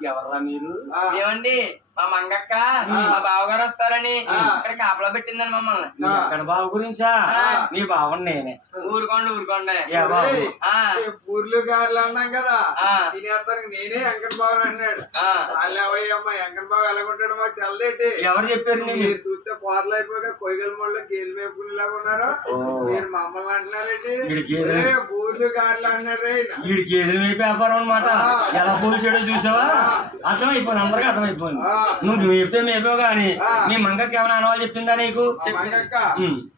ఎవర్రా మీరు? ఏమండి మా మంగక్క మా బావగారు వస్తారని ఇక్కడ కాపలా పెట్టిందని మమ్మల్ని. ఎక్కడ బావ గురించా? నీ బావని నేనే. ఊరుకోండి ఊరుకోండి. ఊర్లు గారులు అన్నాం కదా, తినేస్తానికి నేనే వెంకట బాబు అన్నాడు. వాళ్ళు అవయ్యమ్మా వెంకట బాబు ఎలాగుంటాడు మాకు తెల్లదేటి. ఎవరు చెప్పారు? మీరు చూస్తే పోర్లు అయిపోగా కొయ్యల మొళ్ళు గేదెలు మేపుకునేలాగా ఉన్నారు. మీరు మమ్మల్ని అంటున్నారేంటి? ఊర్లు గారులు అన్నాడు. వీడి గేదెలు మేపే వ్యాపారం అనమాట. ఎలా పోల్చాడో చూసావా? అర్థమైపోయింది, అందరికీ అర్థమైపోయింది. నువ్వు మేపితే మేపో గాని నీ మంగకి ఏమైనా అనవాళ్ళు చెప్పిందా నీకు?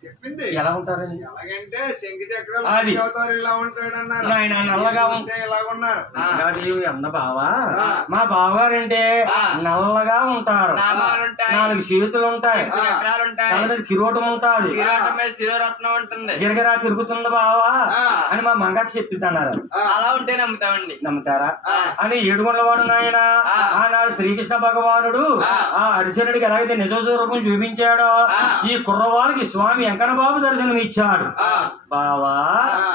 చెప్పింది. ఎలా ఉంటారని? ఎలాగంటే శంఖ చక్రాలు అవుతారు, ఇలా ఉంటాడు అన్నారు. ఆయన నల్లగా ఉంటే ఇలాగున్నారు. అన్న బావా, మా బావగారంటే నల్లగా ఉంటారు, 4 చేతులు ఉంటాయి, కిరోటం ఉంటుంది, శిరోరత్నం ఉంటుంది, గిరగిరా తిరుగుతుంది బావా అని మా మంగకి చెప్పింది అన్నారు. అలా ఉంటే నమ్ముతామండి. నమ్ముతారా? అని ఏడుగొండవాడు నాయన ఆనాడు శ్రీకృష్ణ భగవానుడు ఆ అర్జునుడికి ఎలాగైతే నిజ స్వరూపం చూపించాడో ఈ కుర్రవారికి స్వామి వెంకన్న బాబు దర్శనం ఇచ్చాడు. బావా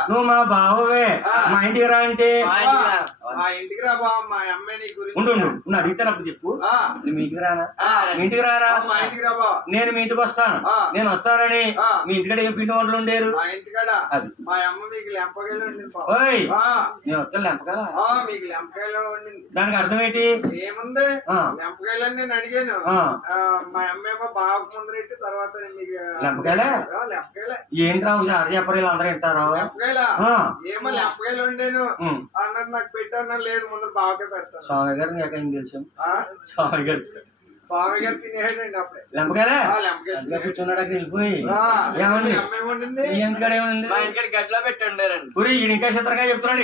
నువ్వు మా బావవే, మా ఇంటికి రా అంటే మా ఇంటికి రా బావ, మా అమ్మాయి నీ గురించి ఉండు నువ్వు అడిగితేనప్పుడు చెప్పు. మీ ఇంటికి రానా? మీ ఇంటికి రారా? మా ఇంటికి రా బావ. నేను మీ ఇంటికి వస్తాను. నేను వస్తానని మీ ఇంటికాడ ఏం పిండి వంటలు ఉండేరు? మా ఇంటికాడ అది మా అమ్మ మీకు లెంపకాయలు వండింది. నేను వస్తాను లెంపకాయలు. మీకు లెంపకాయలు వండింది. దానికి అర్థం ఏంటి? ఏముంది, లెంపకాయలని నేను అడిగాను. మా అమ్మ ఏమో బాగా ముందరెట్టి తర్వాత మీకు లెంపకాయలే. లెంపకాయలే ఏంట్రా సార్ చెప్పరు, అందరూ వింటారు. లెంపకాయలా? ఏమో లెంపకాయలు వండాను అన్నది నాకు పెట్టాను. లేదు ముందు బాగా పెడతాను. స్వామి గారు నీకేం తెలుసు? స్వామి గారు తినేయండి అప్పుడే లెంపకాయలే. కూర్చున్నాడు అక్కడ వెళ్ళిపోయి ఏమండి ఇంటికాడ ఏముంది? మా ఇంటికి గడ్డలో పెట్టి ఉండారండి. ఊరి ఇంకా చిత్రంగా చెప్తున్నాడు.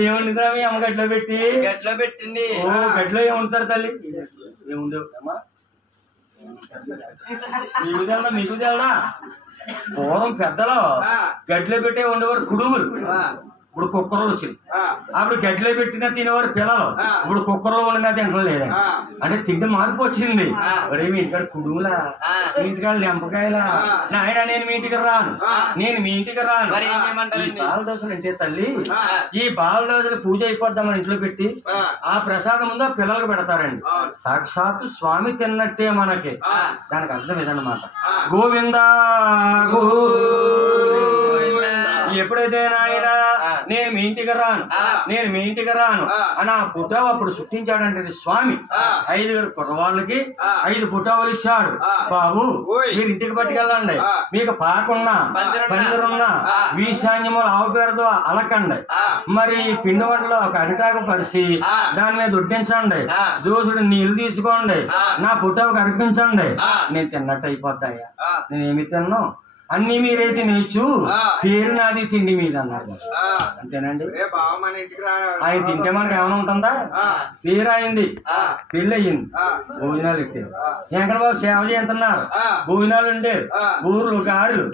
ఏముంది మీ అమ్మ గడ్డలో పెట్టి? గడ్డలో పెట్టింది. ఓ గడ్డలో ఏముంటారు తల్లి? ఏముండవు అమ్మా. మీకు తెలదా? పూర్వం పెద్దలో గడ్డలో పెట్టే ఉండేవారు కుడుములు. ఇప్పుడు కుక్కర్లు వచ్చింది. అప్పుడు గడ్డిలో పెట్టినా తినేవారు పిల్లలు. ఇప్పుడు కుక్కర్లో వండినా తింటం లేదండి. అంటే తిండి మార్పు వచ్చింది. ఒరే మీ ఇంటికాడ కుడుములా, మీ ఇంటికాడ లెంపకాయలా? నాయన నేను మీ ఇంటికి రాను, నేను మీ ఇంటికి రాను. ఈ బాల దోశలు అంటే తల్లి, ఈ బాల దోశలు పూజ అయిపోద్దాం మన ఇంట్లో పెట్టి ఆ ప్రసాదం ముందు ఆ పిల్లలకు పెడతారండి. సాక్షాత్తు స్వామి తిన్నట్టే మనకి. దానికి అర్థం ఇదన్నమాట. గోవిందా ఎప్పుడైతే నాయన నేను మీ ఇంటికి రాను, నేను మీ ఇంటికి రాను అని ఆ పుట్టావు అప్పుడు సృష్టించాడంటే స్వామి 5 కుర్రవాళ్ళకి 5 పుట్టావులు ఇచ్చాడు. బాబు మీరు ఇంటికి పట్టుకెళ్ళండి, మీకు పాకున్నా పందిరున్నా వీశాన్యములు ఆవు పేరుతో అలకండి, మరి పిండి వంటలో ఒక అరిటాకు పరిచి దాని మీద ఉడ్డించండి, దోసుడు నీళ్లు తీసుకోండి, నా పుట్టావుకి అర్పించండి. నేను తిన్నట్టు అయిపోతాయా? నేనేమి తిన్నాను, అన్ని మీరే తినేచ్చు, పేరు నాది తిండి మీద అన్నారు. అంతేనండి. ఆయన తింటే మనకి ఏమైనా ఉంటుందా? పేరు అయింది, పెళ్లి అయ్యింది, భోజనాలు పెట్టారు. వెంకట బాబు సేవ చేస్తున్నారు, భోజనాలు ఉండేరు, ఊర్లు గారెలు,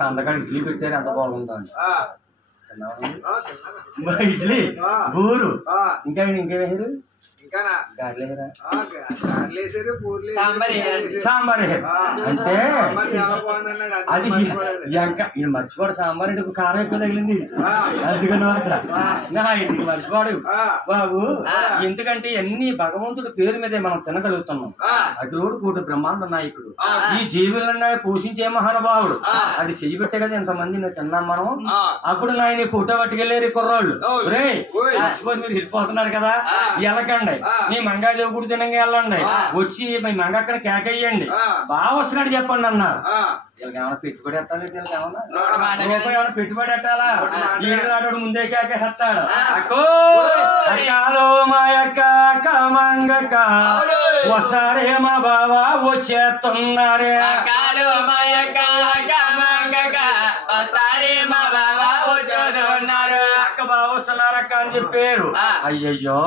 సంతకాడ ఇడ్లీ పెట్టారు. ఎంత బాగుంటుంది ఇడ్లీ బూరు. ఇంకా ఇంకేమేసారు? సాంబార్. అంటే అది మర్చిపోడు. సాంబార్ అంటే కారం ఎక్కువ తగిలింది అందుకని ఇంటికి మర్చిపోడు బాబు. ఎందుకంటే అన్ని భగవంతుడి పేరు మీదే మనం తినగలుగుతున్నాం. అటులోడు కోటి బ్రహ్మాండ నాయకుడు, ఈ జీవులన్నా పోషించే మహానుభావుడు. అది చెయ్యి పెట్టే కదా ఇంతమంది తిన్నాం మనం. అప్పుడు నాయన ఫోటో పట్టుకెళ్ళారు కుర్రోళ్ళు. రే మర్చిపోయి మీరు వెళ్ళిపోతున్నారు కదా, వెళ్ళకండి, మీ మంగాదేవి గుడి తినంగా వెళ్ళండి, వచ్చి మీ మంగ అక్కడ కేకయ్యండి, బాగా వస్తున్నాడు చెప్పండి అన్నారు. వీళ్ళకి ఏమైనా పెట్టుబడి పెట్టాలి, వీళ్ళకి ఏమైనా పెట్టుబడి పెట్టాలా? ఈడు ముందే కేకేస్తాడు, అక్కాలో మా యొక్క మంగక వస్తారే మా బావా వచ్చేస్తున్నారే, అక్క బావ వస్తున్నారు అక్క అని చెప్పారు. అయ్యయ్యో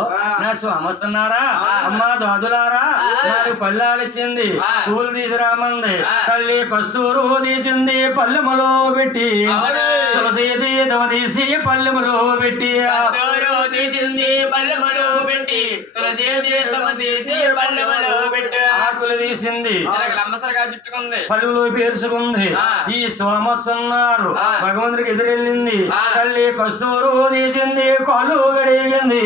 నా స్వామి వస్తున్నారా, అమ్మా దాదులారా 4 పళ్ళాలు ఇచ్చింది, పూలు తీసుకురామంది, తల్లి కస్తూరు తీసింది పల్లెములో పెట్టి, తులసి తీదమ తీసి పల్లెములో పెట్టి, తీసింది పల్లెములో పెట్టి, తులసి దమ తీసి పల్లెమలో పెట్టు ఆకులు తీసింది లమ్మసరగా చుట్టుకుంది పలువులు పేర్చుకుంది ఈ సోమస్తున్నారు భగవంతుడికి ఎదురెళ్ళింది తల్లి కస్తూరు తీసింది కళ్ళు గడిగింది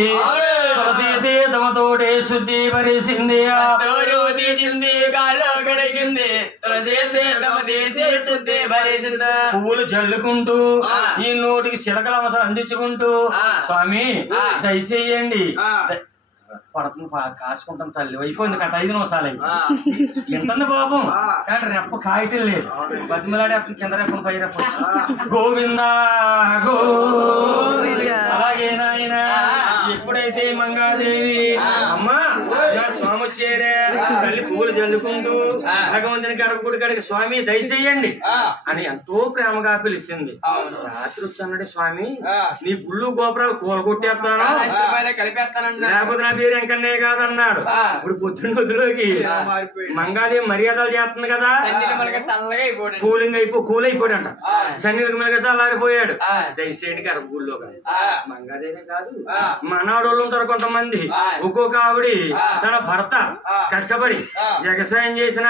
తులసి తీర్థమతోటి శుద్ధి పరిసింది తీసింది కాళ్ళు గడిగింది తులసి తీర్థమ తీసి శుద్ధి పరిసింది పువ్వులు జల్లుకుంటూ ఈ నోటికి చిలకల అవసరం అందించుకుంటూ స్వామి దయచేయండి పడుతుంది కాసుకుంటాం తల్లి అయిపోయింది గత 5 నిమిషాలు ఎంత పాపం కానీ రెప్ప కాయటం లేదు బతిమలాడే కింద రెప్పను పై రెప్ప గోవిందా గో అలాగే నాయన ఎప్పుడైతే మంగాదేవి అమ్మా నా స్వామి వచ్చారే తల్లి పువ్వులు జల్లుకుంటూ భగవంతుని గడపకుడి కడికి స్వామి దయచేయండి అని ఎంతో ప్రేమగా పిలిచింది రాత్రి వచ్చి స్వామి నీ గుళ్ళు గోపురాలు కూలగొట్టేస్తాను లేకపోతే నా పేరు ఎంకన్నే కాదన్నాడు ఇప్పుడు పొద్దున్న వద్దులోకి మంగాదేవి మర్యాదలు చేస్తుంది కదా కూల్ అయిపోయాడంట సన్నిధికి మెలగ చల్లారిపోయాడు దయచేయండి గర్భ గుళ్ళో మంగాదేవి కాదు మనవాడోళ్ళు ఉంటారు కొంతమంది ఒక్కొక్క ఆవిడి తన భర్త కష్టపడి వ్యవసాయం చేసిన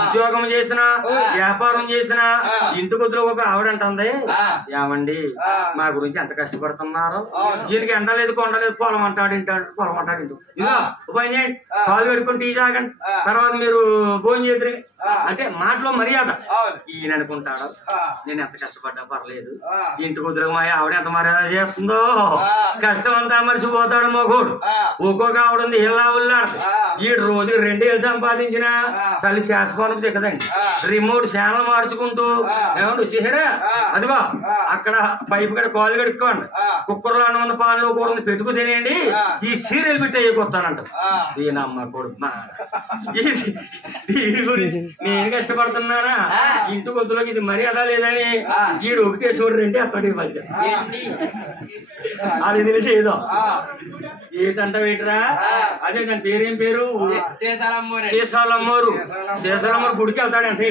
ఉద్యోగం చేసినా వ్యాపారం చేసినా ఇంటి కొద్దులో ఒక ఆవిడంటుంది ఏమండి మా గురించి ఎంత కష్టపడుతున్నారు దీనికి ఎండలేదు కొండలేదు పొలం అంటాడు ఇంటాడు పొలం అంటాడు ఇంటూ ఇదో ఉపాయం చేయండి కాలు పెట్టుకుని టీ తాగండి తర్వాత మీరు భోజనం చేద్దరు అంటే మాటలో మర్యాద ఈయన అనుకుంటాడు నేను ఎంత కష్టపడ్డా పర్లేదు ఇంటి కొద్దులో మా ఆవిడ ఎంత మర్యాద చేస్తుందో కష్టం అంతా మరిచిపోతాడు మగోడు ఒక్కొక్క ఆవిడ ఉంది ఇలా ఉల్లాడు ఈ రోజు 2 ఏళ్ళు సంపాదించిన తల్లి శాసనం దిగదండి రిమోట్ ఛానల్ మార్చుకుంటూ ఏమంటే వచ్చేసారా అదిగో అక్కడ పైపు గడ కాలు కడుక్కోండి కుక్కర్లో అన్న పాలలో కూర పెట్టుకు తినేయండి ఈ సీరియల్ పెట్టి అయ్యకొస్తానంట దీనమ్మ కొడుకు దీని గురించి నేను కష్టపడుతున్నానా ఇంటి కొద్దులోకి ఇది మర్యాద లేదని ఈడు ఒకటే చూడరంటే అప్పటికి మధ్య అది తెలిసేదో ఏటంట వేటరా అదే దాని పేరేం పేరు శేషాలమ్మోరు శేషాలమ్మోరు గుడికి వెళ్తాడంటే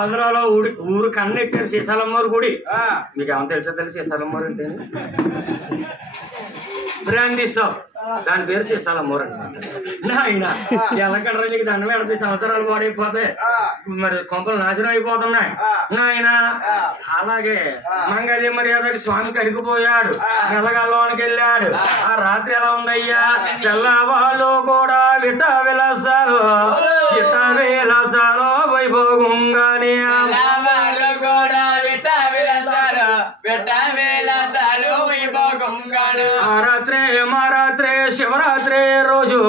ఆంధ్రాలో ఊరు కన్నెట్టారు శేషాలమ్మోరు గుడి మీకు ఏమన్నా తెలుసా తెలిసి శేషాలమ్మోరు అంటే బ్రాందీ షాప్ దాని పేరు శేషాలమ్మోరు అంటే నాయన ఎల్లకడరా నీకు దండం పెడితే సంవత్సరాలు పాడైపోతాయి మరి కొంపలు నాశనం అయిపోతున్నాయి నాయన అలాగే మంగళ మర్యాదకి స్వామి కరిగిపోయాడు నెలగల్లోనికి వెళ్ళాడు ఆ రాత్రి ఎలా ఉందయ్యా తెల్లవాళ్ళు కూడా విట విలాసాలు వైభోగంగానే మా రాత్రే శివరాత్రి రోజు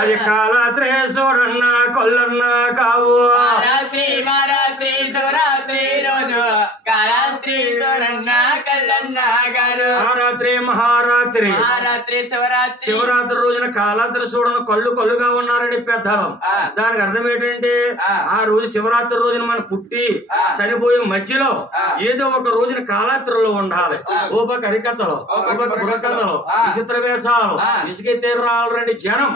అది కాలాత్రే చూడన్న కొల్లన్న కావు రాత్రి మహారాత్రి శివరాత్రి రోజున కాలాత్రి చూడని కళ్ళు కళ్ళుగా ఉన్నారని పెద్దలు దానికి అర్థం ఏంటంటే ఆ రోజు శివరాత్రి రోజున మనం పుట్టి చనిపోయే మధ్యలో ఏదో ఒక రోజున కాలాత్రిలో ఉండాలి ఓ పక్క హరికథలు ఓ పక్క బుర్రకథలు విచిత్ర వేషాలు ఇసుకెత్తేరాలండి జనం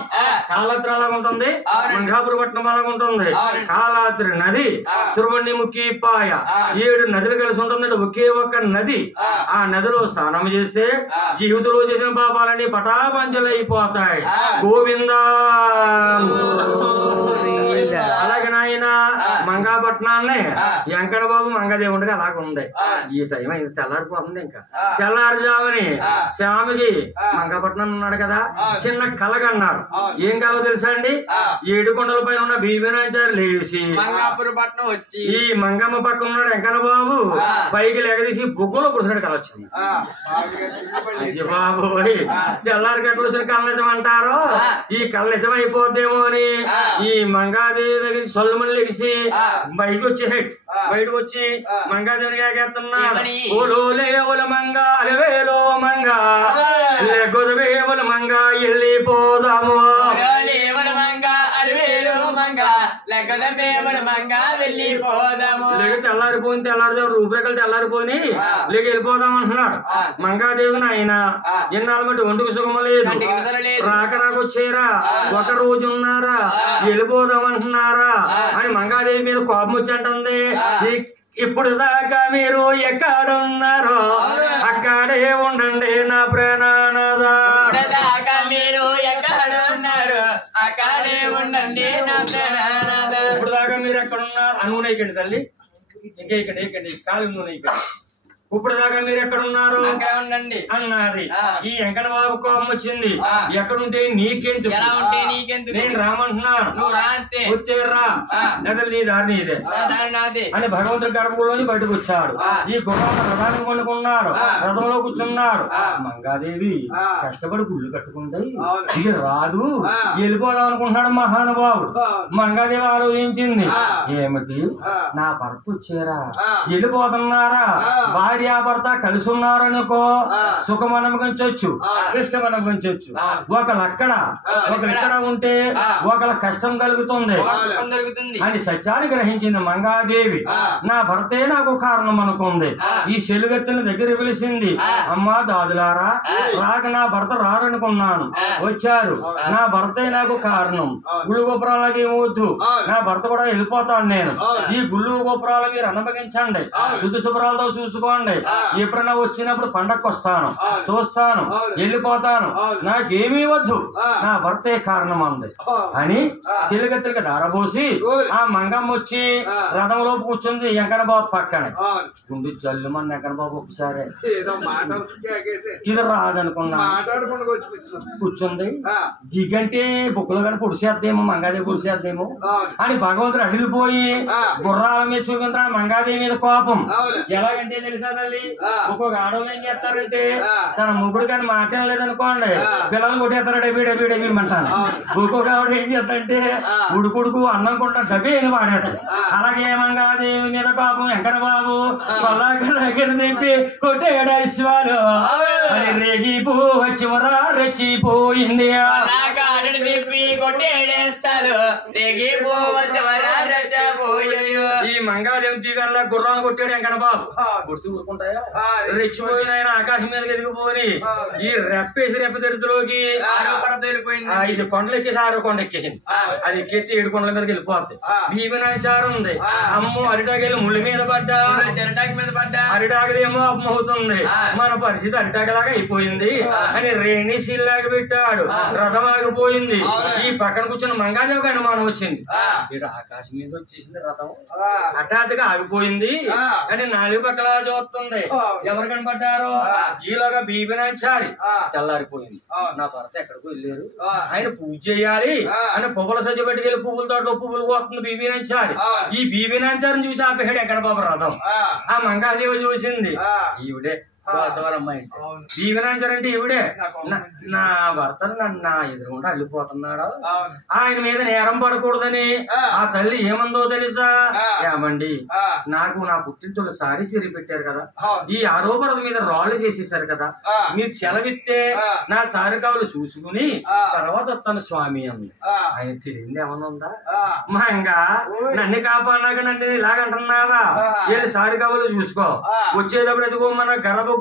కాలాత్రి అలాగ ఉంటుంది మంగాపురపట్నం అలాగ ఉంటుంది కాలాత్రి నది సురవణిముఖి పాయ 7 నదులు కలిసి ఉంటుందండి ఒకే ఒక్క నది ఆ నదిలో స్నానం చేస్తే జీవితంలో చేసిన పాపాలన్నీ పటాపంచలు అయిపోతాయి గోవిందా అలాగే నాయన మంగాపట్నాన్ని వెంకట బాబు మంగదేవుడికి అలాగ ఉంది ఈ టైం అయింది తెల్లారిపోతుంది ఇంకా తెల్లారుజామని స్వామికి మంగాపట్నం ఉన్నాడు కదా చిన్న కలగన్నాడు ఏం కలగో తెలుసా అండి 7 కొండల పైన ఉన్న భీమనాచారి లేచి ఈ మంగమ్మ పక్కన ఉన్నాడు వెంకట బాబు పైకి లెగదీసి బొగ్గులో పురుషుడు కల వచ్చింది బాబు తెల్లారి గట్లు వచ్చిన కళ్ళ నిజం అంటారు ఈ కళ్ళ నిజం అయిపోద్దేమో అని ఈ మంగాదేవి దగ్గర సొల్లమని లెగిసి బయటకు వచ్చేసాడు బయటకు వచ్చి మంగాదేవిని కాకేస్తున్నాడు ఓలో లేవుల మంగ అలవేలో మంగ లేకొదవేవుల మంగ వెళ్ళిపోదాము తెల్లారిపోయింది తెల్లారిదేవి రూపురేఖలు తెల్లారిపోయి లేక వెళ్ళిపోదాం అంటున్నాడు మంగాదేవిని ఆయన ఎన్నాళ్ళ మట్టి ఒంటికి సుఖం లేదు రాకరాకొచ్చేరా ఒక రోజు ఉన్నారా వెళ్ళిపోదాం అంటున్నారా అని మంగాదేవి మీద కోపం వచ్చి అంటుంది ఈ ఇప్పుడు దాకా మీరు ఎక్కడున్నారో అక్కడే ఉండండి నా ప్రాణనాథ. దాకా మీరు ఎక్కడున్నారు అక్కడే ఉండండి నా ప్రాణనాథ. ఇప్పుడు దాకా మీరు ఎక్కడున్నారు ఆ నూనె ఇకండి తల్లి, ఇంకా ఇక్కడ ఇకండి కాలు నూనె ఇక్కడ. ఇప్పుడు దాకా మీరు ఎక్కడున్నారు అక్కడ ఉండండి అన్నది. ఈ వెంకట బాబు కోపం వచ్చింది. ఎక్కడుంటే నీకెందుకు, ఎలా ఉంటే నీకెందుకు, నేను రామంటున్నాను, నువ్వు రాస్తే వచ్చేరా లేదా నీ దారిని ఇదే నాదే అని భగవంతుడి గర్భంలోని బయటకు వచ్చాడు. ఈ గుర్రం రథాన్ని కొనుక్కున్నాడు, రథంలో కూర్చున్నాడు. మంగాదేవి కష్టపడి గుళ్ళు కట్టుకుంది, ఇది రాదు వెళ్ళిపోదాం అనుకుంటున్నాడు మహానుభావుడు. మంగాదేవి ఆలోచించింది, ఏమిటి నా భర్త వచ్చారా, వెళ్ళిపోతున్నారా, భార్యాభర్త కలిసి ఉన్నారు అనుకో సుఖం అనుభవించవచ్చు, కృష్ణం అనుభవించవచ్చు. ఒకళ్ళక్కడ ఒకళ్ళక్కడ ఉంటే ఒకళ్ళ కష్టం కలుగుతుంది అని సత్యాన్ని గ్రహించింది మంగాదేవి. నా భర్తే నాకు కారణం అనుకుంది. ఈ సెలుగెత్తిన దగ్గర పిలిచింది, అమ్మా దాదులారా రాక నా భర్త రారనుకున్నాను, వచ్చారు, నా భర్తే నాకు కారణం. గుళ్ళు గోపురాలకి ఏమవద్దు, నా భర్త కూడా వెళ్ళిపోతాను నేను. ఈ గుళ్ళు గోపురాలు మీరు అనుభవించండి, శుద్ధ శుభ్రాలతో చూసుకోండి. ఎప్పుడైనా వచ్చినప్పుడు పండగకు వస్తాను, చూస్తాను, వెళ్ళిపోతాను, నాకేమీ వద్దు, నా భర్తే కారణం అంది అని సిలిగత్తులకి దారబోసి ఆ మంగమ్మ వచ్చి రథంలో కూర్చుంది వెంకటబాబు పక్కన. గుండు జల్లుమని వెంకటబాబు ఒకసారి ఇది రాదనుకున్నా కూర్చుంది. దిగంటే బుక్కులు కానీ పొడిసేద్దేమో, మంగాదేవి పొడిసేద్దేమో అని భగవంతుడు అడిగిపోయి గుర్రాల మీద చూపించరా మంగాదేవి మీద కోపం. ఎలాగంటే తెలుసా తల్లి, ఒక్కొక్క ఆడవాళ్ళు ఏం చేస్తారంటే తన ముగ్గురు కానీ మాట్లాడడం లేదనుకోండి పిల్లలు కొట్టేస్తారు, డబ్బీ డబ్బీ డబ్బీ అంటాను. ఒక్కొక్క ఆవిడ ఏం చేస్తారంటే ఉడుకుడుకు అన్నం కొంటా డబ్బీ అని వాడేస్తారు. అలాగే మంగాదేవి మీద కోపం వెంకట బాబు దగ్గర తెప్పి కొట్టేడాలు అది రేగిపో వచ్చివరా రెచ్చిపోయింది. ఈ మంగాదేవి తీగల్లా గుర్రాలు కొట్టాడు వెంకట బాబు. గుర్తు ఊరుకుంటాయా, రెచ్చిపోయిన ఆయన ఆకాశం మీదకి ఎదిగిపోయి ఈ రెప్పేసి రెప్ప దరిద్రలోకి ఇది కొండలు ఎక్కేసి 6వ కొండ ఎక్కేసింది. అది ఎక్కెత్తి 7 కొండల మీదకి వెళ్ళిపోద్ది. భీమనాచారం ఉంది, అమ్మో అరిటాకెళ్ళి ముళ్ళ మీద పడ్డా, అరిటాకి మీద పడ్డా, అరిటాకదేమో అమ్మవుతుంది, మన పరిస్థితి అరిటాకలాగా అయిపోయింది అని రేణి శీల్లాగా పెట్టాడు. రథం ఆగిపోయింది. ఈ పక్కన కూర్చున్న మంగాదేవికి అనుమానం వచ్చింది, ఇక్కడ ఆకాశం మీద వచ్చేసింది రథం, హఠాత్తుగా ఆగిపోయింది అని 4 పక్కల చూస్తుంది. ఎవరు కనపడ్డారో ఈలోగా బీబినాచారి తెల్లారిపోయింది. నా భర్త ఎక్కడికో వెళ్ళారు, ఆయన పూజ చేయాలి అని పువ్వుల సజ్జ పెట్టుకెళ్ళి పువ్వుల తోటలో పువ్వులు కోస్తుంది బీబినాచారి. ఈ బీబినాచారిని చూసి ఆపేహాడు ఎక్కడ బాబు రథం. ఆ మంగాదేవి చూసింది, ఈవిడే అమ్మాయి జీవనాంచరంటే ఈవిడే, నా భర్తను నా ఎదురుగుండా అల్లిపోతున్నాడు, ఆయన మీద నేరం పడకూడదని ఆ తల్లి ఏమందో తెలుసా, ఏమండి నాకు నా పుట్టింటోళ్ళు సారీ సిరి పెట్టారు కదా, ఈ ఆరోపణ మీద రాళ్ళు చేసేసారు కదా, మీరు సెలవిస్తే నా సారి కావులు చూసుకుని తర్వాత వస్తాను స్వామి అంది. ఆయన తెలియంది ఏమన్నా ఉందా, మంగా నన్ను కాపాడినాక నన్ను ఇలాగంటున్నావా, వీళ్ళు సారి కావులు చూసుకో, వచ్చేటప్పుడు ఎదుగో మన గర్భగుడి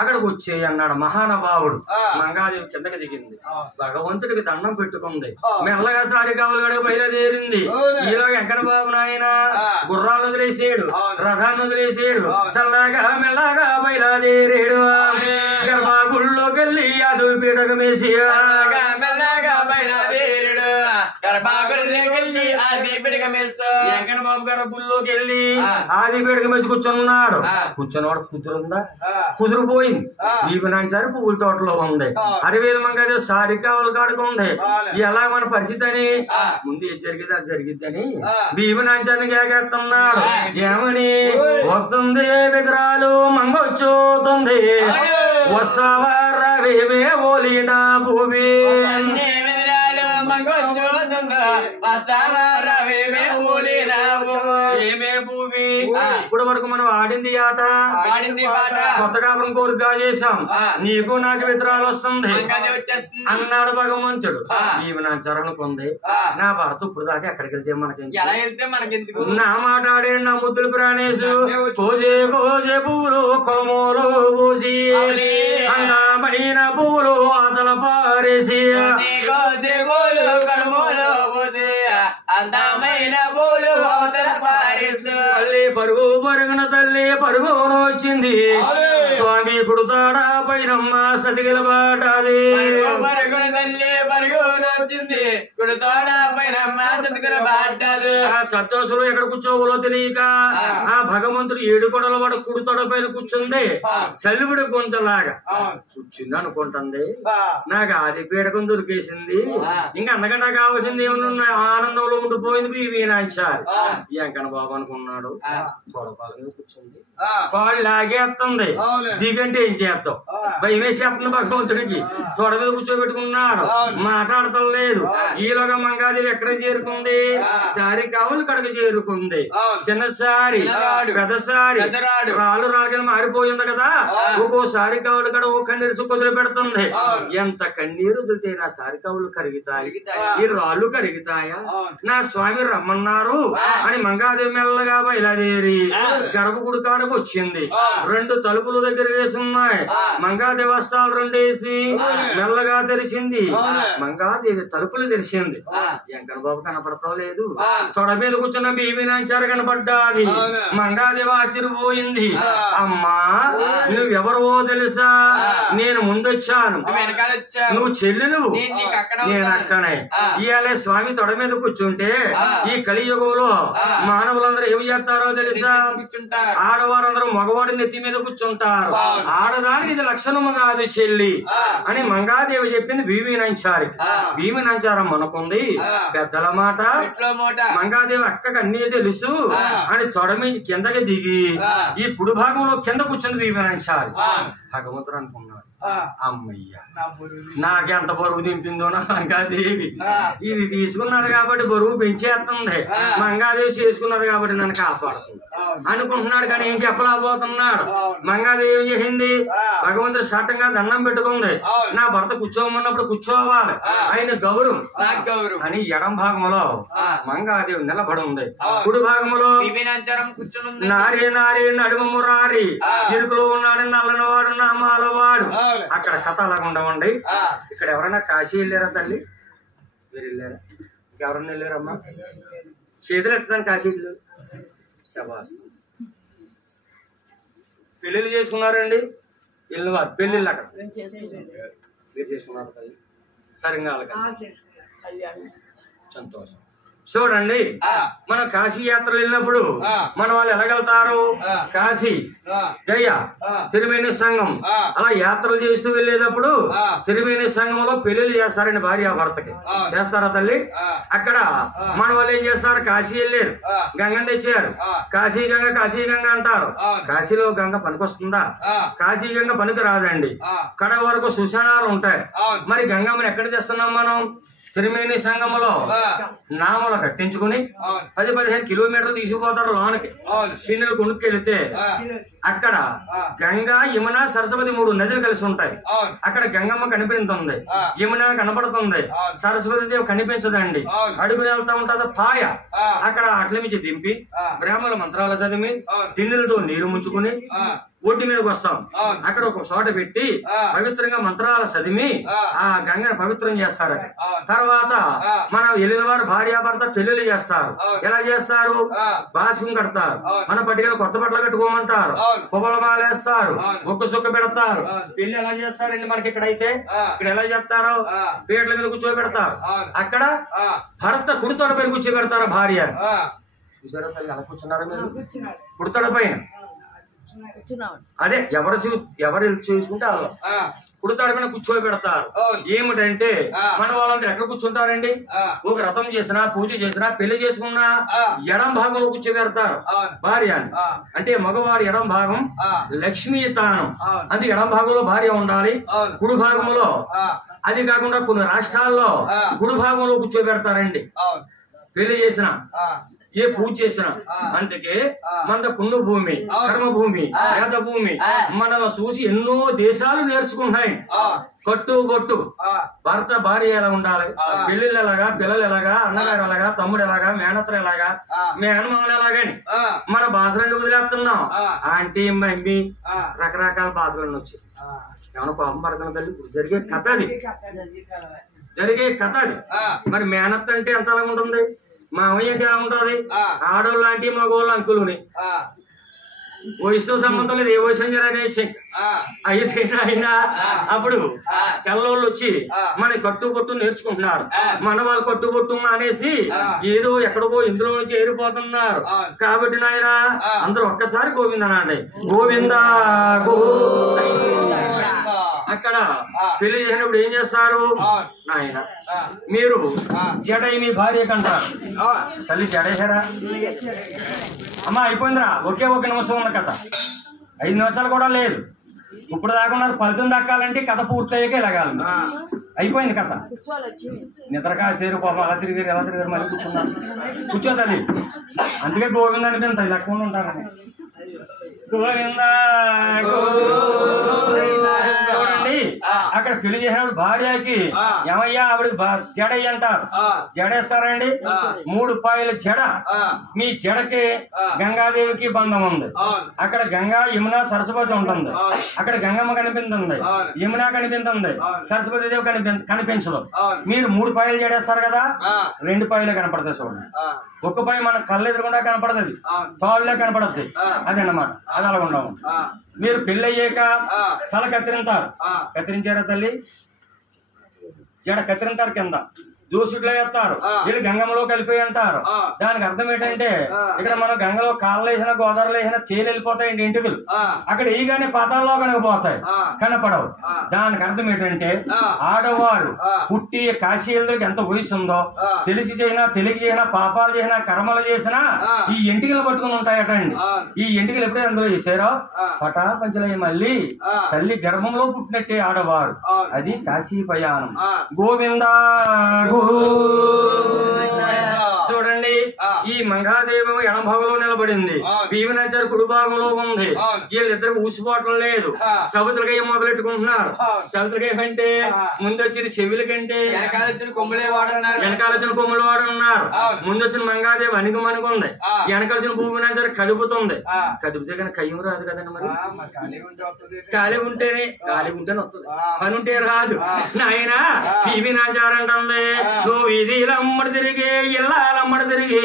అక్కడికి వచ్చేయి అన్నాడు మహానుభావుడు. మంగాదేవి కిందకి దిగింది, భగవంతుడికి దండం పెట్టుకుంది, మెల్లగా సారి కావులు బయలుదేరింది. ఈలో వెంకట బాబు నాయన గుర్రాలు వదిలేసాడు, రథాన్ని వదిలేసాడు, చల్లగా మెల్లగా బయలుదేరాడు. గర్భగుళ్ళోకి వెళ్ళి అదు పీటకు మేసి మెల్లగా బయలుదేరాడు. వెంకట బాబు గారు గుళ్ళోకి వెళ్ళి ఆది పీటకు మేసి కూర్చున్నాడు. కూర్చున్నవాడు కుదురుందా, కుదిరిపోయింది. భీమనాంచారి పువ్వుల తోటలో ఉంది, అరివేలు మంగాదేవి సారి కావాలి కాడుకు ఉంది. ఎలా మన పరిస్థితి అని ముందు ఏది జరిగింది అది జరిగిద్దని భీమనాంచారిని కేకేస్తున్నాడు. ఏమని వస్తుంది విగ్రహాలు మంగొచ్చుతుంది, వసవరవేమే ఓలిన భూమి ఏమే భూమి. ఇప్పుడు వరకు మనం ఆడింది ఆట, కొత్త కాపురం కోరిక చేశాం, నీకు నాకు వితరాలు వస్తుంది అన్నాడు భగవంతుడు. భీమనాచారనుకుంది, నా భర్త ఇప్పుడు దాకా ఎక్కడికి వెళ్తే మనకి నా మాట్లాడే నా ముద్దులు ప్రాణేశు కోజే కోజే పువ్వులు కొలమూలు పూసి అందమైన పువ్వులు అతల పారేసి అందమైన పూలు అవతల పారేసు పరుగు పరుగున తల్లి పరుగును వచ్చింది స్వామి కుడుతాడా పైనమ్మ సతికిల బాటాది పరుగున తల్లి పరుగును వచ్చింది కుడుతాడా పైనమ్మ సతికిల బాటాది ఆ సత్యోసులు ఎక్కడ కూర్చోవాలో తెలియక ఆ భగవంతుడు 7 కొడల వాడు కుడుతోడ పైన కూర్చుంది సెలవుడి కొంతలాగా కూర్చుంది అనుకుంటుంది నాకు ఆది పీడకం దొరికేసింది ఇంకా అంతకంటే కావాల్సింది ఏమన్నా ఆనందంలో ఉండిపోయింది బీవీనాంచారు ఈ వెంకన్న బాబు అనుకున్నాడు గొడవల మీద కూర్చుంది కాళ్ళు లాగేస్తుంది దిగంటే ఏం చేస్తాం భయం వేసేస్తుంది భగవంతుడికి తొడ మీద కూర్చోబెట్టుకున్నాడు మాట్లాడతలేదు ఈలోగా మంగాదేవి ఎక్కడ చేరుకుంది సారి కావులు కడగ చేరుకుంది చిన్నసారి పెద్దసారి రాళ్ళు రాళ్ళ మారిపోయింది కదా ఒక్కోసారి కావులు కడ ఓ కన్నీరు కుదిరి పెడుతుంది ఎంత కన్నీరు వదిలితే నా సారి కావులు కరుగుతాయి ఈ రాళ్ళు కరుగుతాయా నా స్వామి రమ్మన్నారు అని మంగాదేవి మెల్లగా బయలుదేరి గర్భగుడి కాడకు వచ్చింది 2 తలుపుల దగ్గర వేసి ఉన్నాయి మంగాదేవి వస్త్రాలు 2 వేసి మెల్లగా తెరిచింది మంగాదేవి తలుపులు తెరిచింది వెంకన్న బాబు కనపడతా లేదు తొడ మీద కూర్చున్న బీబీనాంచారు కనపడ్డాది మంగాదేవి ఆశ్చర్యపోయింది అమ్మా నువ్వెవరో తెలుసా నేను ముందొచ్చాను నువ్వు చెల్లెలు నేను అక్కనే ఇవాళ స్వామి తొడ మీద కూర్చుంటే ఈ కలియుగంలో మానవులందరూ ఏమి చేస్తారో తెలుసా ఆడవారందరూ మగవాడి నెత్తి మీద కూర్చుంటారు ఆడదానికి ఇది లక్షణము కాదు చెల్లి అని మంగాదేవి చెప్పింది భీమినంచారం మనకుంది పెద్దల మాట మంగాదేవి అక్కకి అన్నీ తెలుసు అని తొడ మీద కిందకి దిగి ఈ కుడి భాగంలో కింద కూర్చుంది భీమినంచారి భగవంతుడు అనుకున్నాడు అమ్మయ్య నాకెంత బరువు దింపిందో నా మంగాదేవి ఇది తీసుకున్నది కాబట్టి బరువు పెంచేస్తుంది మంగాదేవి చేసుకున్నది కాబట్టి నన్ను కాపాడుతుంది అనుకుంటున్నాడు కానీ ఏం చెప్పలేకపోతున్నాడు మంగాదేవి ఏం చేసింది భగవంతుడు శాటంగా దండం పెట్టుకుంది నా భర్త కూర్చోమన్నప్పుడు కూర్చోవాలి ఆయన గౌరవం అని ఎడం భాగంలో మంగాదేవి నిలబడి ఉంది కుడి భాగంలో నారి నారి నడుము రారి ఇరుకులో ఉన్నాడు నల్లని వాడు నామాల వాడు అక్కడ కథ అలాగ ఉండవండి ఇక్కడ ఎవరైనా కాశీ వెళ్ళారా తల్లి మీరు వెళ్ళారా ఎవరన్నా వెళ్ళారమ్మా చేతులు ఎత్తాను కాశీ వెళ్ళారు శబాస్ పెళ్ళిళ్ళు చేసుకున్నారండి వెళ్ళిన వారు పెళ్ళిళ్ళు అక్కడ మీరు చేసుకున్నారు తల్లి సరిగ్గా సంతోషం చూడండి మనం కాశీ యాత్రలు వెళ్ళినప్పుడు మన వాళ్ళు ఎలాగెళ్తారు కాశీ జయ తిరుమేని సంఘం అలా యాత్రలు చేస్తూ వెళ్ళేటప్పుడు తిరుమేని సంఘంలో పెళ్లిళ్ళు చేస్తారండి భార్యాభర్తకి చేస్తారా తల్లి అక్కడ మన వాళ్ళు ఏం చేస్తారు కాశీ వెళ్ళారు గంగని తెచ్చారు కాశీ గంగ అంటారు కాశీలో గంగ పనికొస్తుందా కాశీ గంగ పనికి రాదండి కడ వరకు సుశానాలు ఉంటాయి మరి గంగమ్మని ఎక్కడ తెస్తున్నాం మనం తిరుమేని సంఘంలో నామలు కట్టించుకుని 10-15 కిలోమీటర్లు తీసుకుపోతారు లోనకి కిన్నెలు కొనుక్కెళ్తే అక్కడ గంగా యమున సరస్వతి 3 నదులు కలిసి ఉంటాయి అక్కడ గంగమ్మ కనిపిస్తుంది యమున కనపడుతుంది సరస్వతి దేవి కనిపించదండి అడుగుని వెళ్తా ఉంటది పాయ అక్కడ అట్ల నుంచి దింపి బ్రాహ్మణ మంత్రాలు చదివి దిన్నెలతో నీరు ముంచుకుని ఒడ్డు మీదకి వస్తాం అక్కడ ఒక చోట పెట్టి పవిత్రంగా మంత్రాలు చదివి ఆ గంగను పవిత్రం చేస్తారు తర్వాత మన వెళ్ళిన వారు భార్యాభర్త పెళ్లిళ్ళు చేస్తారు ఎలా చేస్తారు బాసికం కడతారు మన పట్టుకెళ్ళి కొత్త బట్టలు కట్టుకోమంటారు పువ్వుల మాలేస్తారు ఒక్క సుక్క పెడతారు పెళ్లి ఎలా చేస్తారండి మనకి ఇక్కడైతే ఇక్కడ ఎలా చేస్తారో పీటల మీద కూర్చోబెడతారు అక్కడ భర్త కుడితోడ పైన కూర్చోబెడతారు భార్య చూసారా తల్లి అలా కూర్చున్నారా మీరు కుడితోడ పైన అదే ఎవరు చూసుకుంటే అలా కుడితాడు మీద కూర్చోబెడతారు ఏమిటంటే మన వాళ్ళందరూ ఎక్కడ కూర్చుంటారండి ఒక రథం చేసినా పూజ చేసినా పెళ్లి చేసుకున్నా ఎడం భాగంలో కూర్చోబెడతారు భార్యని అంటే మగవాడి ఎడం భాగం లక్ష్మీ తానం అది ఎడం భాగంలో భార్య ఉండాలి కుడి భాగంలో అది కాకుండా కొన్ని రాష్ట్రాల్లో కుడి భాగంలో కూర్చోబెడతారండి పెళ్లి చేసిన ఏ పూజ చేసిన అందుకే మన పుణ్య భూమి కర్మ భూమి వేద భూమి మనల్ని చూసి ఎన్నో దేశాలు నేర్చుకుంటున్నాయి కట్టు బొట్టు భర్త భార్య ఎలా ఉండాలి పెళ్లిళ్ళు ఎలాగా పిల్లలు ఎలాగా అన్నగారు ఎలాగా తమ్ముడు ఎలాగా మేనత్తలు ఎలాగా మేనమామలు ఎలాగని మన భాషలన్నీ వదిలేస్తున్నాం ఆంటీ మమ్మీ రకరకాల భాషలన్నీ వచ్చి ఏమైనా కోపం పడుతున్న తల్లి జరిగే కథ అది మరి మేనత్త అంటే ఎంత అలా ఉంటుంది మామయ్యకి ఎలా ఉంటది ఆడోళ్ళు లాంటి మగోళ్ళు అంకులుని వయసుతో సంబంధం లేదు ఏ వయసు అనేసి అయితే ఆయన అప్పుడు తెల్లోళ్ళు వచ్చి మన కట్టుబొట్టు నేర్చుకుంటున్నారు మన వాళ్ళు కట్టుబొట్టు అనేసి ఏదో ఎక్కడికో ఇందులో నుంచి ఏరిపోతున్నారు కాబట్టి నాయన అందరూ ఒక్కసారి గోవింద అనండి గోవింద అక్కడ పెళ్లి చేసినప్పుడు ఏం చేస్తారు నాయన మీరు జడై మీ భార్య కంటారు తల్లి జడేశారా అమ్మా అయిపోయిందిరా ఒకే ఒక నిమిషం ఉన్న కథ 5 నిమిషాలు కూడా లేదు ఇప్పుడు దాకున్నారు ఫలితం దక్కాలంటే కథ పూర్తయ్యాకే లగాలి అయిపోయింది కథ నిద్రకాసేరు పాపం అలా తిరిగారు ఎలా తిరిగారు మళ్ళీ కూర్చున్నారు కూర్చో తల్లి అందుకే గోవింద అనిపించారు లెక్కకుండా ఉంటారని గోవింద చూడండి అక్కడ పెళ్లి చేసినప్పుడు భార్యకి ఏమయ్యా ఆవిడ జడయ్య అంటారు జడేస్తారండి 3 పాయల జడ మీ జడకి గంగాదేవికి బంధం ఉంది అక్కడ గంగా యమున సరస్వతి ఉంటుంది అక్కడ గంగమ్మ కనిపిస్తుంది యమున కనిపిస్తుంది సరస్వతి దేవి కనిపించదు మీరు 3 పాయలు జడేస్తారు కదా 2 పాయలే కనపడతాయి చూడండి ఒక పాయ మన కళ్ళు ఎదురుకుండా కనపడదు తోళ్ళే కనపడద్ది అదన్నమాట అది అలా ఉండవు మీరు పెళ్ళి అయ్యాక తల కత్తిరించారా తల్లి జడ కత్తిరింతారు కింద దూసుట్లో వేస్తారు వీళ్ళు గంగమ్మలో కలిపి అంటారు దానికి అర్థం ఏంటంటే ఇక్కడ మనం గంగలో కాళ్ళు వేసిన గోదావరిలో వేసిన తేలి వెళ్ళిపోతాయండి ఇంటికలు అక్కడ ఈగానే పాతాల్లో కనకపోతాయి కనపడవు దానికి అర్థం ఏంటంటే ఆడవారు పుట్టి కాశీలకు ఎంత వయసు ఉందో తెలిసి చేసినా తెలియక చేసినా పాపాలు చేసినా కర్మలు చేసినా ఈ ఎంటికలు పట్టుకుని ఉంటాయటండి ఈ ఎంటికలు ఎప్పుడైతే అందులో చేశారో పటా పంచలయ్య మళ్ళీ తల్లి గర్భంలో పుట్టినట్టే ఆడవారు అది కాశీ ప్రయాణం గోవిందా చూడండి ఈ మంగాదేవి ఎడభాగంలో నిలబడింది భీమనాచారి కుడి భాగంలో ఉంది వీళ్ళిద్దరికి ఊసిపోవటం లేదు సవితులకై మొదలెట్టుకుంటున్నారు సవితులకై కంటే ముందొచ్చిన చెవుల కంటే వెనకాల వచ్చిన కొమ్ములు వాడున్నారు ముందొచ్చిన మంగాదేవి అణిగమణిగి ఉంది వెనకాలచిన భూమినాచారి కదుపుతుంది కదిపితే కానీ కయ్యం రాదు కదండి మరి ఖాళీ ఉంటేనే వస్తుంది పని ఉంటే రాదు నాయన భీమనాచారి అంటుంది నువ్వు ఇది అమ్మడి తిరిగి ఇల్లాలమ్మడి తిరిగి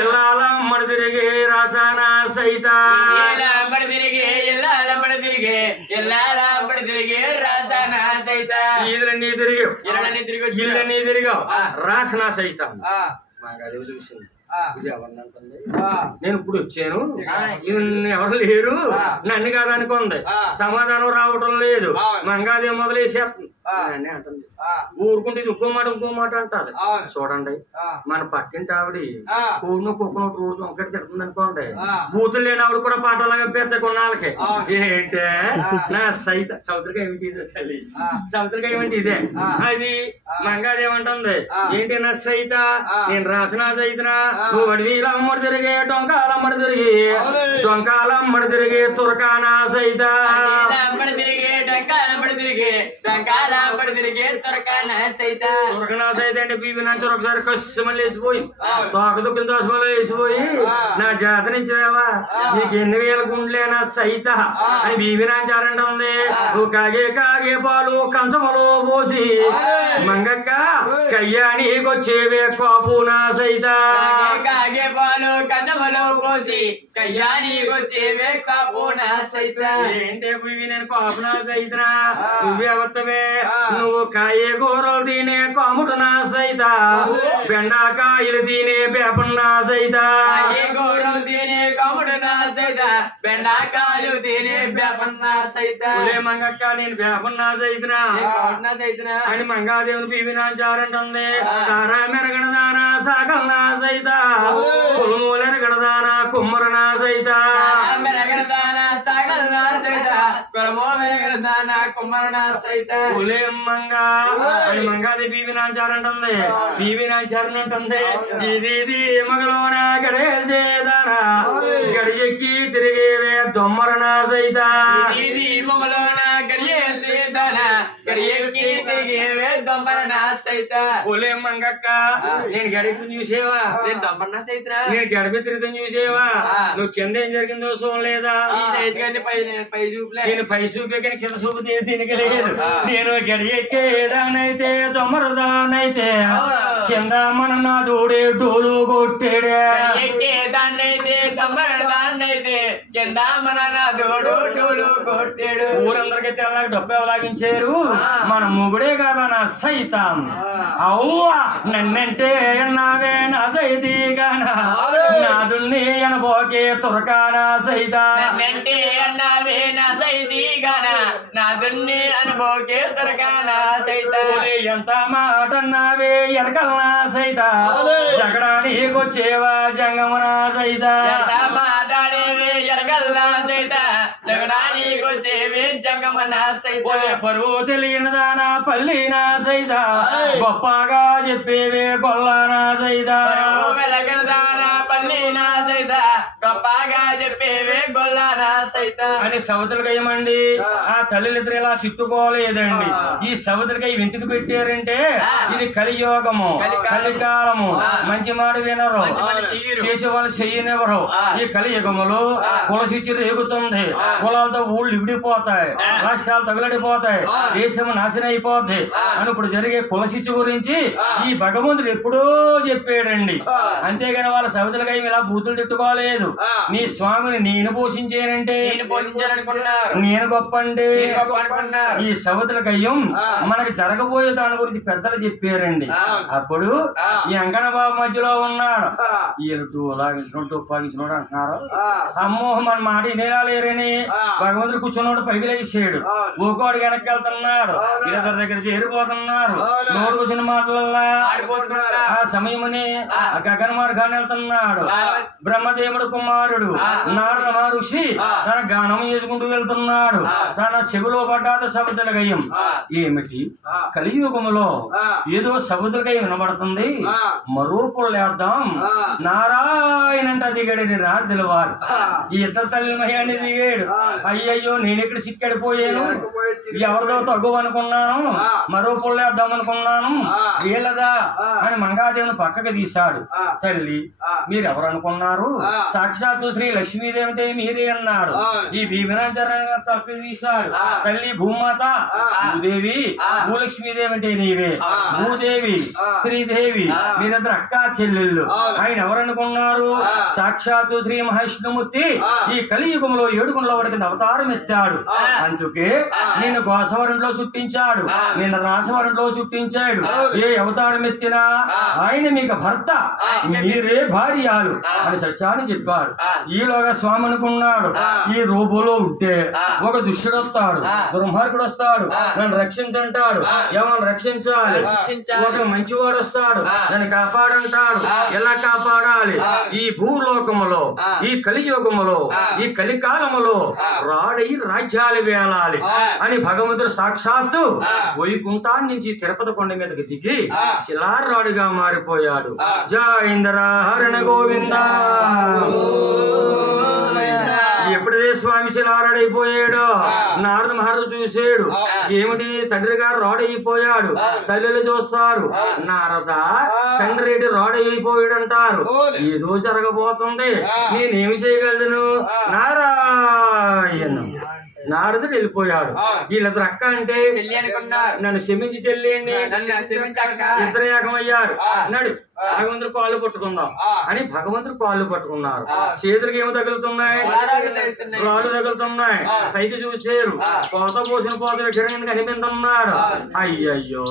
ఇల్లాలమ్మడి తిరిగి రాసానా సైత ఇళ్ళన్నీ తిరిగి ఇళ్ళన్నీ తిరిగావు రాసనా సైత మాకు చూసింది ఇది ఎవరినంటుంది నేను ఇప్పుడు వచ్చాను ఎవరు లేరు నన్ను కాదనుకుంది సమాధానం రావటం లేదు మంగాదేవి మొదలేసేస్తుంది అంటుంది ఊరుకుంటే ఇది ఇంకో మాట అంటారు చూడండి మన పక్కింటి ఆవిడ కూడును కుక్కను రోజు ఒకటి తిడుతుంది అనుకోండి బూతులు లేని ఆవిడ కూడా పాటలాగా పెద్ద కొన్నాళ్ళకి ఏంటే నా సౌత్రిక ఏమిటి తల్లి సౌత్రిక ఏమిటి ఇదే అది మంగాదేవి అంటుంది ఏంటి నా సైత నేను రాసిన సైతనా నువ్వు అడవిలమ్మడి తిరిగి డొంకాలమ్మడి తిరిగి తురకానా సైత తురకనా సైత అంటే బీబీ నుంచి ఒకసారి కష్టమని లేచిపోయి తోక దుఃఖం దోషమలో వేసిపోయి నా జాత నుంచి రావా నీకు 8,000 గుండ్లేనా సైత అని బీబీ నాచారంట ఉంది నువ్వు కాగే పాలు కంచములో పోసి మంగక్క కయ్యానికొచ్చేవే కాపునా సైత కాగే పాలు కంచములో పోసి కయ్యానికొచ్చేవే కాపునా సైత ఏంటే బీబీ నేను కాపునా సైతనా నువ్వే వత్తవే నువ్వు కాయే కూరలు తినే కాముడునా సైత బెండకాయలు తినే బేపన్నా సైత బెండకాయలు తినే బేపన్నా సైత మంగక్క నేను బేపన్నా సైతనా అని మంగాదేవుని బీబీ నాచారంటుంది సారా మెరగడదానా సాగల్నా సైత కులమూలెరగడదానా కుమ్మరనా సైత మెరగడదానా సాగల్నా సైత కులమూలెరగడదానా కుమ్మరనా సైత మంగా అని మంగాదేవి బీబీ నాచారంటుంది బీబీ నాచారని ఉంటుంది ఇది మగలోన గడేసేదానా గడియెక్కి తిరిగేవే దొమ్మరనా సైత ఇది మగలోన గడియేసేదానా గడియెక్కి తిరిగేవే దొంబరనా సైత ఓలే మంగక్క నేను గడిపి చూసేవా నేను దొంబరనా సైతరా నేను గడిపి తిరుగుతాను చూసేవా నువ్వు కింద ఏం జరిగిందో చూడలేదా ఈ సైత గాని పై చూపులే నేను పై చూపే కానీ కింద చూపు తినకలేదు నేను గడి ఎక్కేదానైతే దొమ్మరదానైతే కింద మన నా దూడే డోలు కొట్టేడే ఎక్కేదాన్నైతే దొంబరదాన్నైతే కింద మన నా దోడు డోలు కొట్టాడు ఊరందరికీ తెల్లగా డబ్బు లాగించారు మన మొగుడే కదా నా సైతం అవ్వా నన్నంటే నావే నా సైతీగానా నాదుల్ని అనబోకే తురకానా సైతా నన్నంటే అన్నావే నా సైతీగానా నాదుల్ని అనుభోకే తురకానా సైత ఎంత మాట అన్నావే ఎరకల్నా సైతా జగడానికొచ్చేవా జంగమనా సైతా మాట్లాడేవే ఎరగల్లా సైత జగడానికొచ్చేవే జంగమనా సైత పరువు తెలియనిదానా పల్లినా సైతా గొప్పగా చెప్పేవే కొల్లానా సైతా వెలగదానా పల్లినా సైత గొప్పగా చెప్పేవే గొల్లానా సైత అని సవతులకి ఏమండి ఆ తల్లిద్దరు ఇలా తిట్టుకోలేదండి ఈ సవతులకి వెంతుకు పెట్టారంటే ఇది కలియోగము కలికాలము మంచి మాట వినరు చేసే వాళ్ళు చెయ్యనివ్వరు ఈ కలియుగములో కులశిచ్చి రేగుతుంది కులాలతో ఊళ్ళు విడిపోతాయి రాష్ట్రాలు తగులడిపోతాయి దేశం నాశనం అయిపోద్ది అని ఇప్పుడు జరిగే కులశిచ్చు గురించి ఈ భగవంతుడు ఎప్పుడో చెప్పాడండి అంతేగాని వాళ్ళ సవతులకి ఇలా బూతులు తిట్టుకోలేదు నీ స్వామిని నేను పోషించానంటే నేను గొప్ప అంటే ఈ సవతులకయ్యం మనకి జరగబోయే దాని గురించి పెద్దలు చెప్పారండి అప్పుడు ఈ అంకనబాబు మధ్యలో ఉన్నాడు ఈయనతో లాగించినట్టు ఉపాగించినోడు అంటున్నారు అమ్మో మన మాట వినేలాలేరని భగవంతుడు కూర్చున్నాడు పైకి లేచాడు ఊకోడు వెనక్కి వెళ్తున్నాడు వీళ్ళ దగ్గర చేరిపోతున్నారు నోడు కూర్చున్న మాటలల్లా ఆ సమయమని గగన మార్గాన్ని వెళ్తున్నాడు బ్రహ్మదేవుడు కుమారుడు నారద మహర్షి తన గానం చేసుకుంటూ వెళ్తున్నాడు తన చెవిలో పడ్డాడు సముద్రగయ్యం ఏమిటి కలియుగములో ఏదో సముద్రగయ్యం వినబడుతుంది మరూపులేద్దాం నారాయణంట దిగాడు రాజుల వారు ఈ ఇద్దరు తల్లి మహిళని దిగాడు అయ్యయ్యో నేను ఇక్కడ సిక్కడిపోయాను ఎవరిదో తగ్గు అనుకున్నాను మరో పుల్లేద్దాం అనుకున్నాను వీళ్ళదా అని మంగాదేవుని పక్కకు తీశాడు తల్లి మీరెవరు అనుకున్నారు సాక్షాత్తు శ్రీ లక్ష్మీదేవితే మీరే అన్నాడు ఈ భీమరాజారాయణ పక్కకు తీశాడు తల్లి భూమాత భూదేవి భూలక్ష్మీదేవి అంటే నీవే భూదేవి శ్రీదేవి మీరిద్దరు అక్కా చెల్లెళ్ళు ఆయన ఎవరనుకున్నారు సాక్షాత్తు శ్రీ మహావిష్ణుమూర్తి ఈ కలియుగంలో ఏడుగుండ్ల వాడికి అవతారం ఎత్తాడు అందుకే నేను గోసవరంలో చుట్టించాడు నిన్న రాసవరంలో చుట్టించాడు ఏ అవతారం ఎత్తినా ఆయన మీకు భర్త మీరే భార్యాలు అని సత్యాన్ని చెప్పాడు ఈలోగా స్వామి అనుకున్నాడు ఈ రూపంలో ఉంటే ఒక దుష్టుడు వస్తాడు దుర్మార్గుడు వస్తాడు నన్ను రక్షించంటాడు ఎవరు రక్షించాలి ఒక మంచివాడు వస్తాడు నన్ను కాపాడంటాడు ఎలా కాపాడాలి ఈ భూలోకములో ఈ కలియుగములో ఈ కలికాలములో రాడై రాజ్యాలు వేలాలి అని భగవంతుడు సాక్షాత్తు వైకుంఠాన్ని నుంచి తిరుపతి కొండ మీదకి దిగి శిలారాడుగా మారిపోయాడు జయేంద్ర హరణ గోవింద ఎప్పుడైతే స్వామి శిలారాడైపోయాడో నారద మహర్షి చూసాడు ఏమిటి తండ్రి గారు రాడైపోయాడు తల్లిలు చూస్తారు నారద తండ్రి రెడ్డి రాడైపోయాడు అంటారు ఏదో జరగబోతుంది నేనేమి చేయగలను నారాయణ నారదుడు వెళ్ళిపోయాడు వీళ్ళిద్దరు అక్క అంటే నన్ను క్షమించి చెల్లిండి ఇద్దరు ఏకమయ్యారు అన్నాడు భగవంతుడు కాళ్ళు పట్టుకుందాం అని భగవంతుడు కాళ్ళు పట్టుకున్నారు చేతులకి ఏమో తగులుతున్నాయి రాళ్ళు తగులుతున్నాయి పైకి చూసారు కోత పోసిన కోత విగ్రహం కనిపిస్తున్నాడు అయ్యయ్యో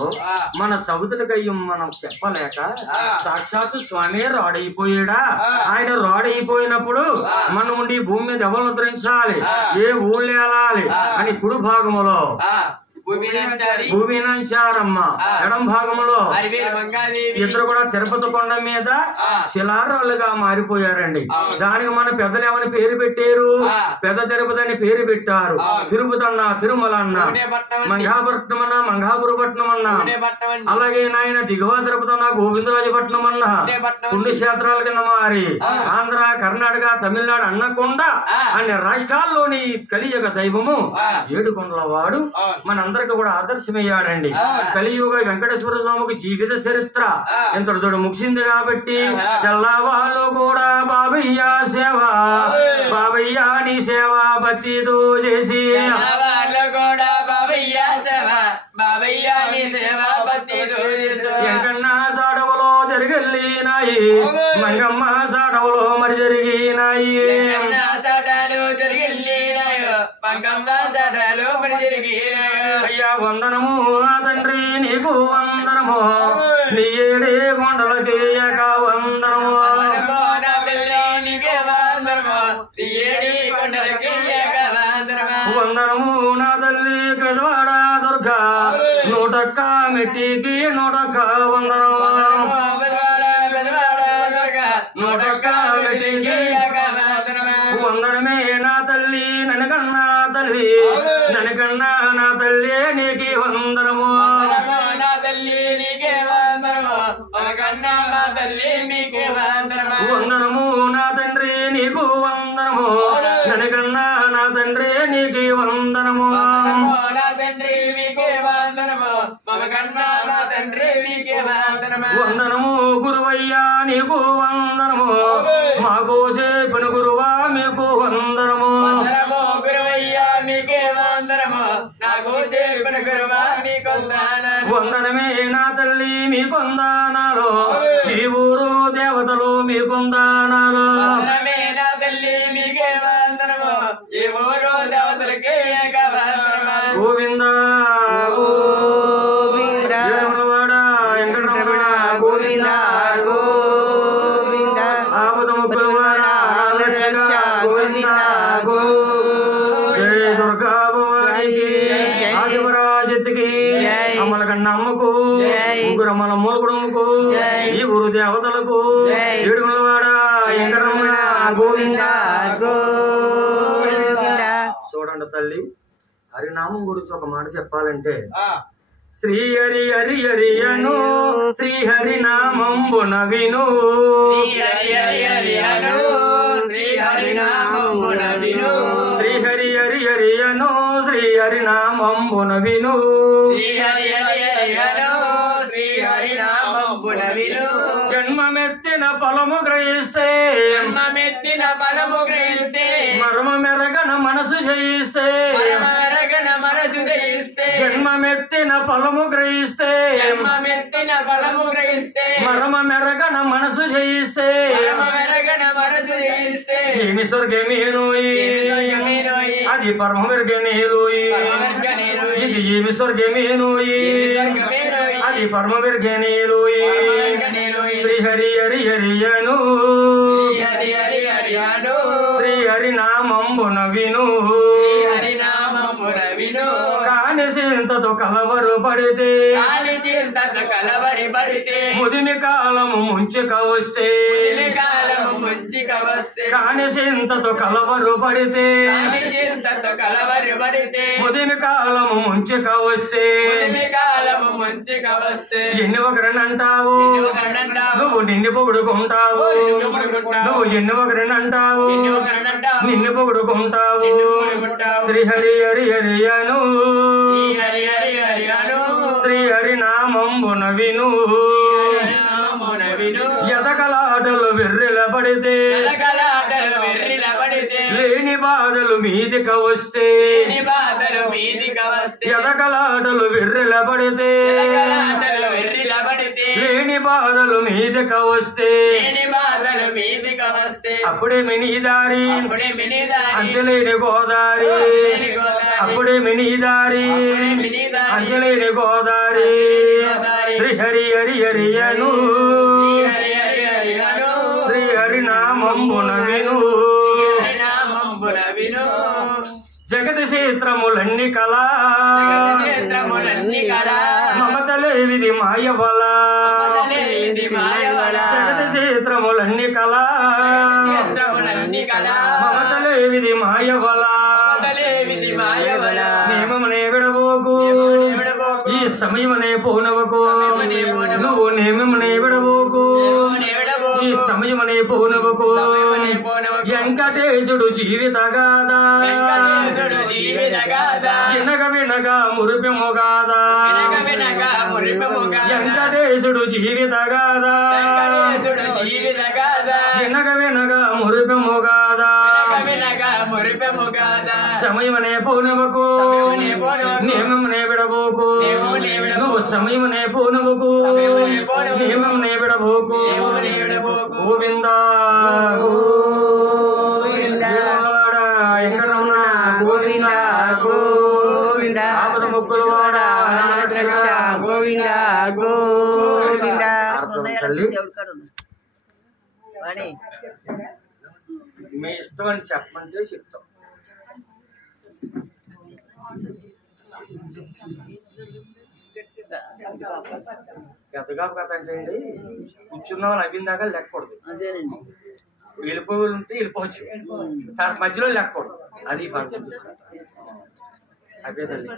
మన సబుతులకయ్యం మనం చెప్పలేక సాక్షాత్తు స్వామి రాడైపోయాడా ఆయన రాడైపోయినప్పుడు మనం ఉండి భూమి మీద ఎవరు ఉద్ధరించాలి ఏ ఊళ్ళో వెళ్ళాలి అని కుడి భాగములో భూమినంచారమ్మ ఎడం భాగంలో ఇద్దరు కూడా తిరుపతి కొండ మీద శిలారాలుగా మారిపోయారండి దానికి మన పెద్దలు ఏమని పేరు పెట్టారు పెద్ద తిరుపతి అని పేరు పెట్టారు తిరుపతి అన్న తిరుమల అన్న మంగాపట్నం అన్న మంగాపురపట్నం అన్న అలాగే నాయన దిగువ తిరుపతి అన్న గోవిందరాజపట్నం అన్న పుణ్యక్షేత్రాల కింద మారి ఆంధ్ర కర్ణాటక తమిళనాడు అన్నకుండా అన్ని రాష్ట్రాల్లోని కలియుగ దైవము ఏడుకొండల వాడు మనందరం అందరికి కూడా ఆదర్శమయ్యాడండి. కలియుగ వెంకటేశ్వర స్వామికి జీవిత చరిత్ర ఇంతటితో ముగిసింది కాబట్టి తెల్లవాళ్ళు కూడా బాబయ్య సేవ, బాబయ్య నీ సేవ భక్తితో చేసి ఎంకన్నా సాడవలో జరిగినాయి, మంగమ్మ సాడవలో మరి జరిగినాయి. అయ్యా వందనము నా తండ్రి నీకు వందనము, నీ ఏడే కొండలకి ఏక వందనము. వందనము నా తల్లి కృష్ణవాడ దుర్గా, నూటక్క మెట్టికి నూటక్క వందనము, నూటక్క మెట్టికి వందనమే నా తల్లి ననకన్నా తల్లి, ననకన్నా నా తల్లి నీకి వందనము. వందనము నా తండ్రి నీకు వందనము, ననకన్నా నా తండ్రి నీకి వందనము. వందనము గురువయ్యా నీకు వందనము, మాకు చెప్పిన గురువా మీకు వందనము. వందనమే నా తల్లి మీ కొందానాలు, ఈ ఊరు దేవతలు మీ కొందానాలు. గోవింద గోవింద వెంకటరమణ గోవింద గోవింద, ఆపద ముక్కులవాడ గోవింద గో. జయ దుర్గా భవానికి, ఆదివరాజత్కి, అమ్మల కన్నా అమ్మకు, ముగ్గురు అమ్మల మూలకుడుకు, ఈ ఊరు దేవతలకు, ఏడుగులవాడ వెంకటరమణ గోవింద గోవింద. చూడండి తల్లి, హరినామం గురించి ఒక మాట చెప్పాలంటే, శ్రీ హరి హరి హరి అను శ్రీహరి నామంబున విను, శ్రీ హరి హరి హరి అను శ్రీహరి నామంబున విను. జన్మమెత్తిన ఫలము గ్రహిస్తే, మర్మ మెరగన మనసు జయిస్తే, జన్మమెత్తిన ఫలము గ్రహిస్తే, మర్మ మెరగన మనసు జయిస్తే, ఏమి స్వర్గమేనోయి అది పరమ విర్గనేలోయి, ఇది ఏమి స్వర్గమేనోయి అది పరమ విర్గనేలోయి. శ్రీ హరి హరి హరి అను శ్రీ హరి నామంబున విను, కాని చింతతో కలవరు పడితే, ముదిమి కాలము ముంచుక వస్తే, కాని చింతతో కలవరు పడితే, ముదిమి కాలము ముంచుక వస్తే, ఎన్ని ఒకరినంటావు నువ్వు నిన్ను పొగుడుకుంటావు, నువ్వు ఎన్ని ఒకరినంటావు నిన్ను పొగుడుకుంటావు. శ్రీ హరి హరి హరి అను శ్రీ హరి నామంబున విను, ఎదకలాటలు వెర్రెల పడితే, లేని బాధలు మీదిక వస్తే, ఎదకలాటలు వెర్రెల పడితే, లేని బాధలు మీదిక వస్తే, అప్పుడేమి నీ దారి అంతలేని గోదారి, అప్పుడేమి నీ దారి అంతలేని గోదారి. శ్రీ హరి హరి హరి అను శ్రీ హరి నామంబున విను, జగతి క్షేత్రములన్నీ కళా, మమతలేవిది మాయవల, జగతి క్షేత్రములన్నీ కళా, మమతలేవిది మాయవల, నియమమునే విడవోకు ఈ సమయమనే పోనవకు, నువ్వు నియమమునే విడవోకు ఈ సమయమనే పోనవకు, వెంకటేశుడు జీవిత గాథ వెంకటేశుడు జీవిత గాథ వినగ వినగ మురిపెము గాథ వినగ మురిపెము గాథ వెంకటేశుడు జీవిత గాథ వెంకటేశుడు జీవిత గాథ వినగ వినగ మురిపెము గాథ వినగ మురిపెము గాథ సమయమనే పౌనవకు నియమమునే విడబోకు నువ్వు సమయమనే పౌనవకు నియమమునే విడబోకు గోవింద ఎక్కడున్నా గోవింద గోవింద ఆపద ముక్కులు వాడ గోవింద గోవింద తల్లి మీ ఇష్టం అని చెప్పమంటే చెప్తాం. గతగా కథ అంటే అండి కూర్చున్న వాళ్ళు అవిందాకా లెక్కకూడదు. అదేనండి వెళ్ళిపోయి ఉంటే వెళ్ళిపోవచ్చు, దాని మధ్యలో లెక్కకూడదు. అది ఫంక్షన్ అదే తల్లి.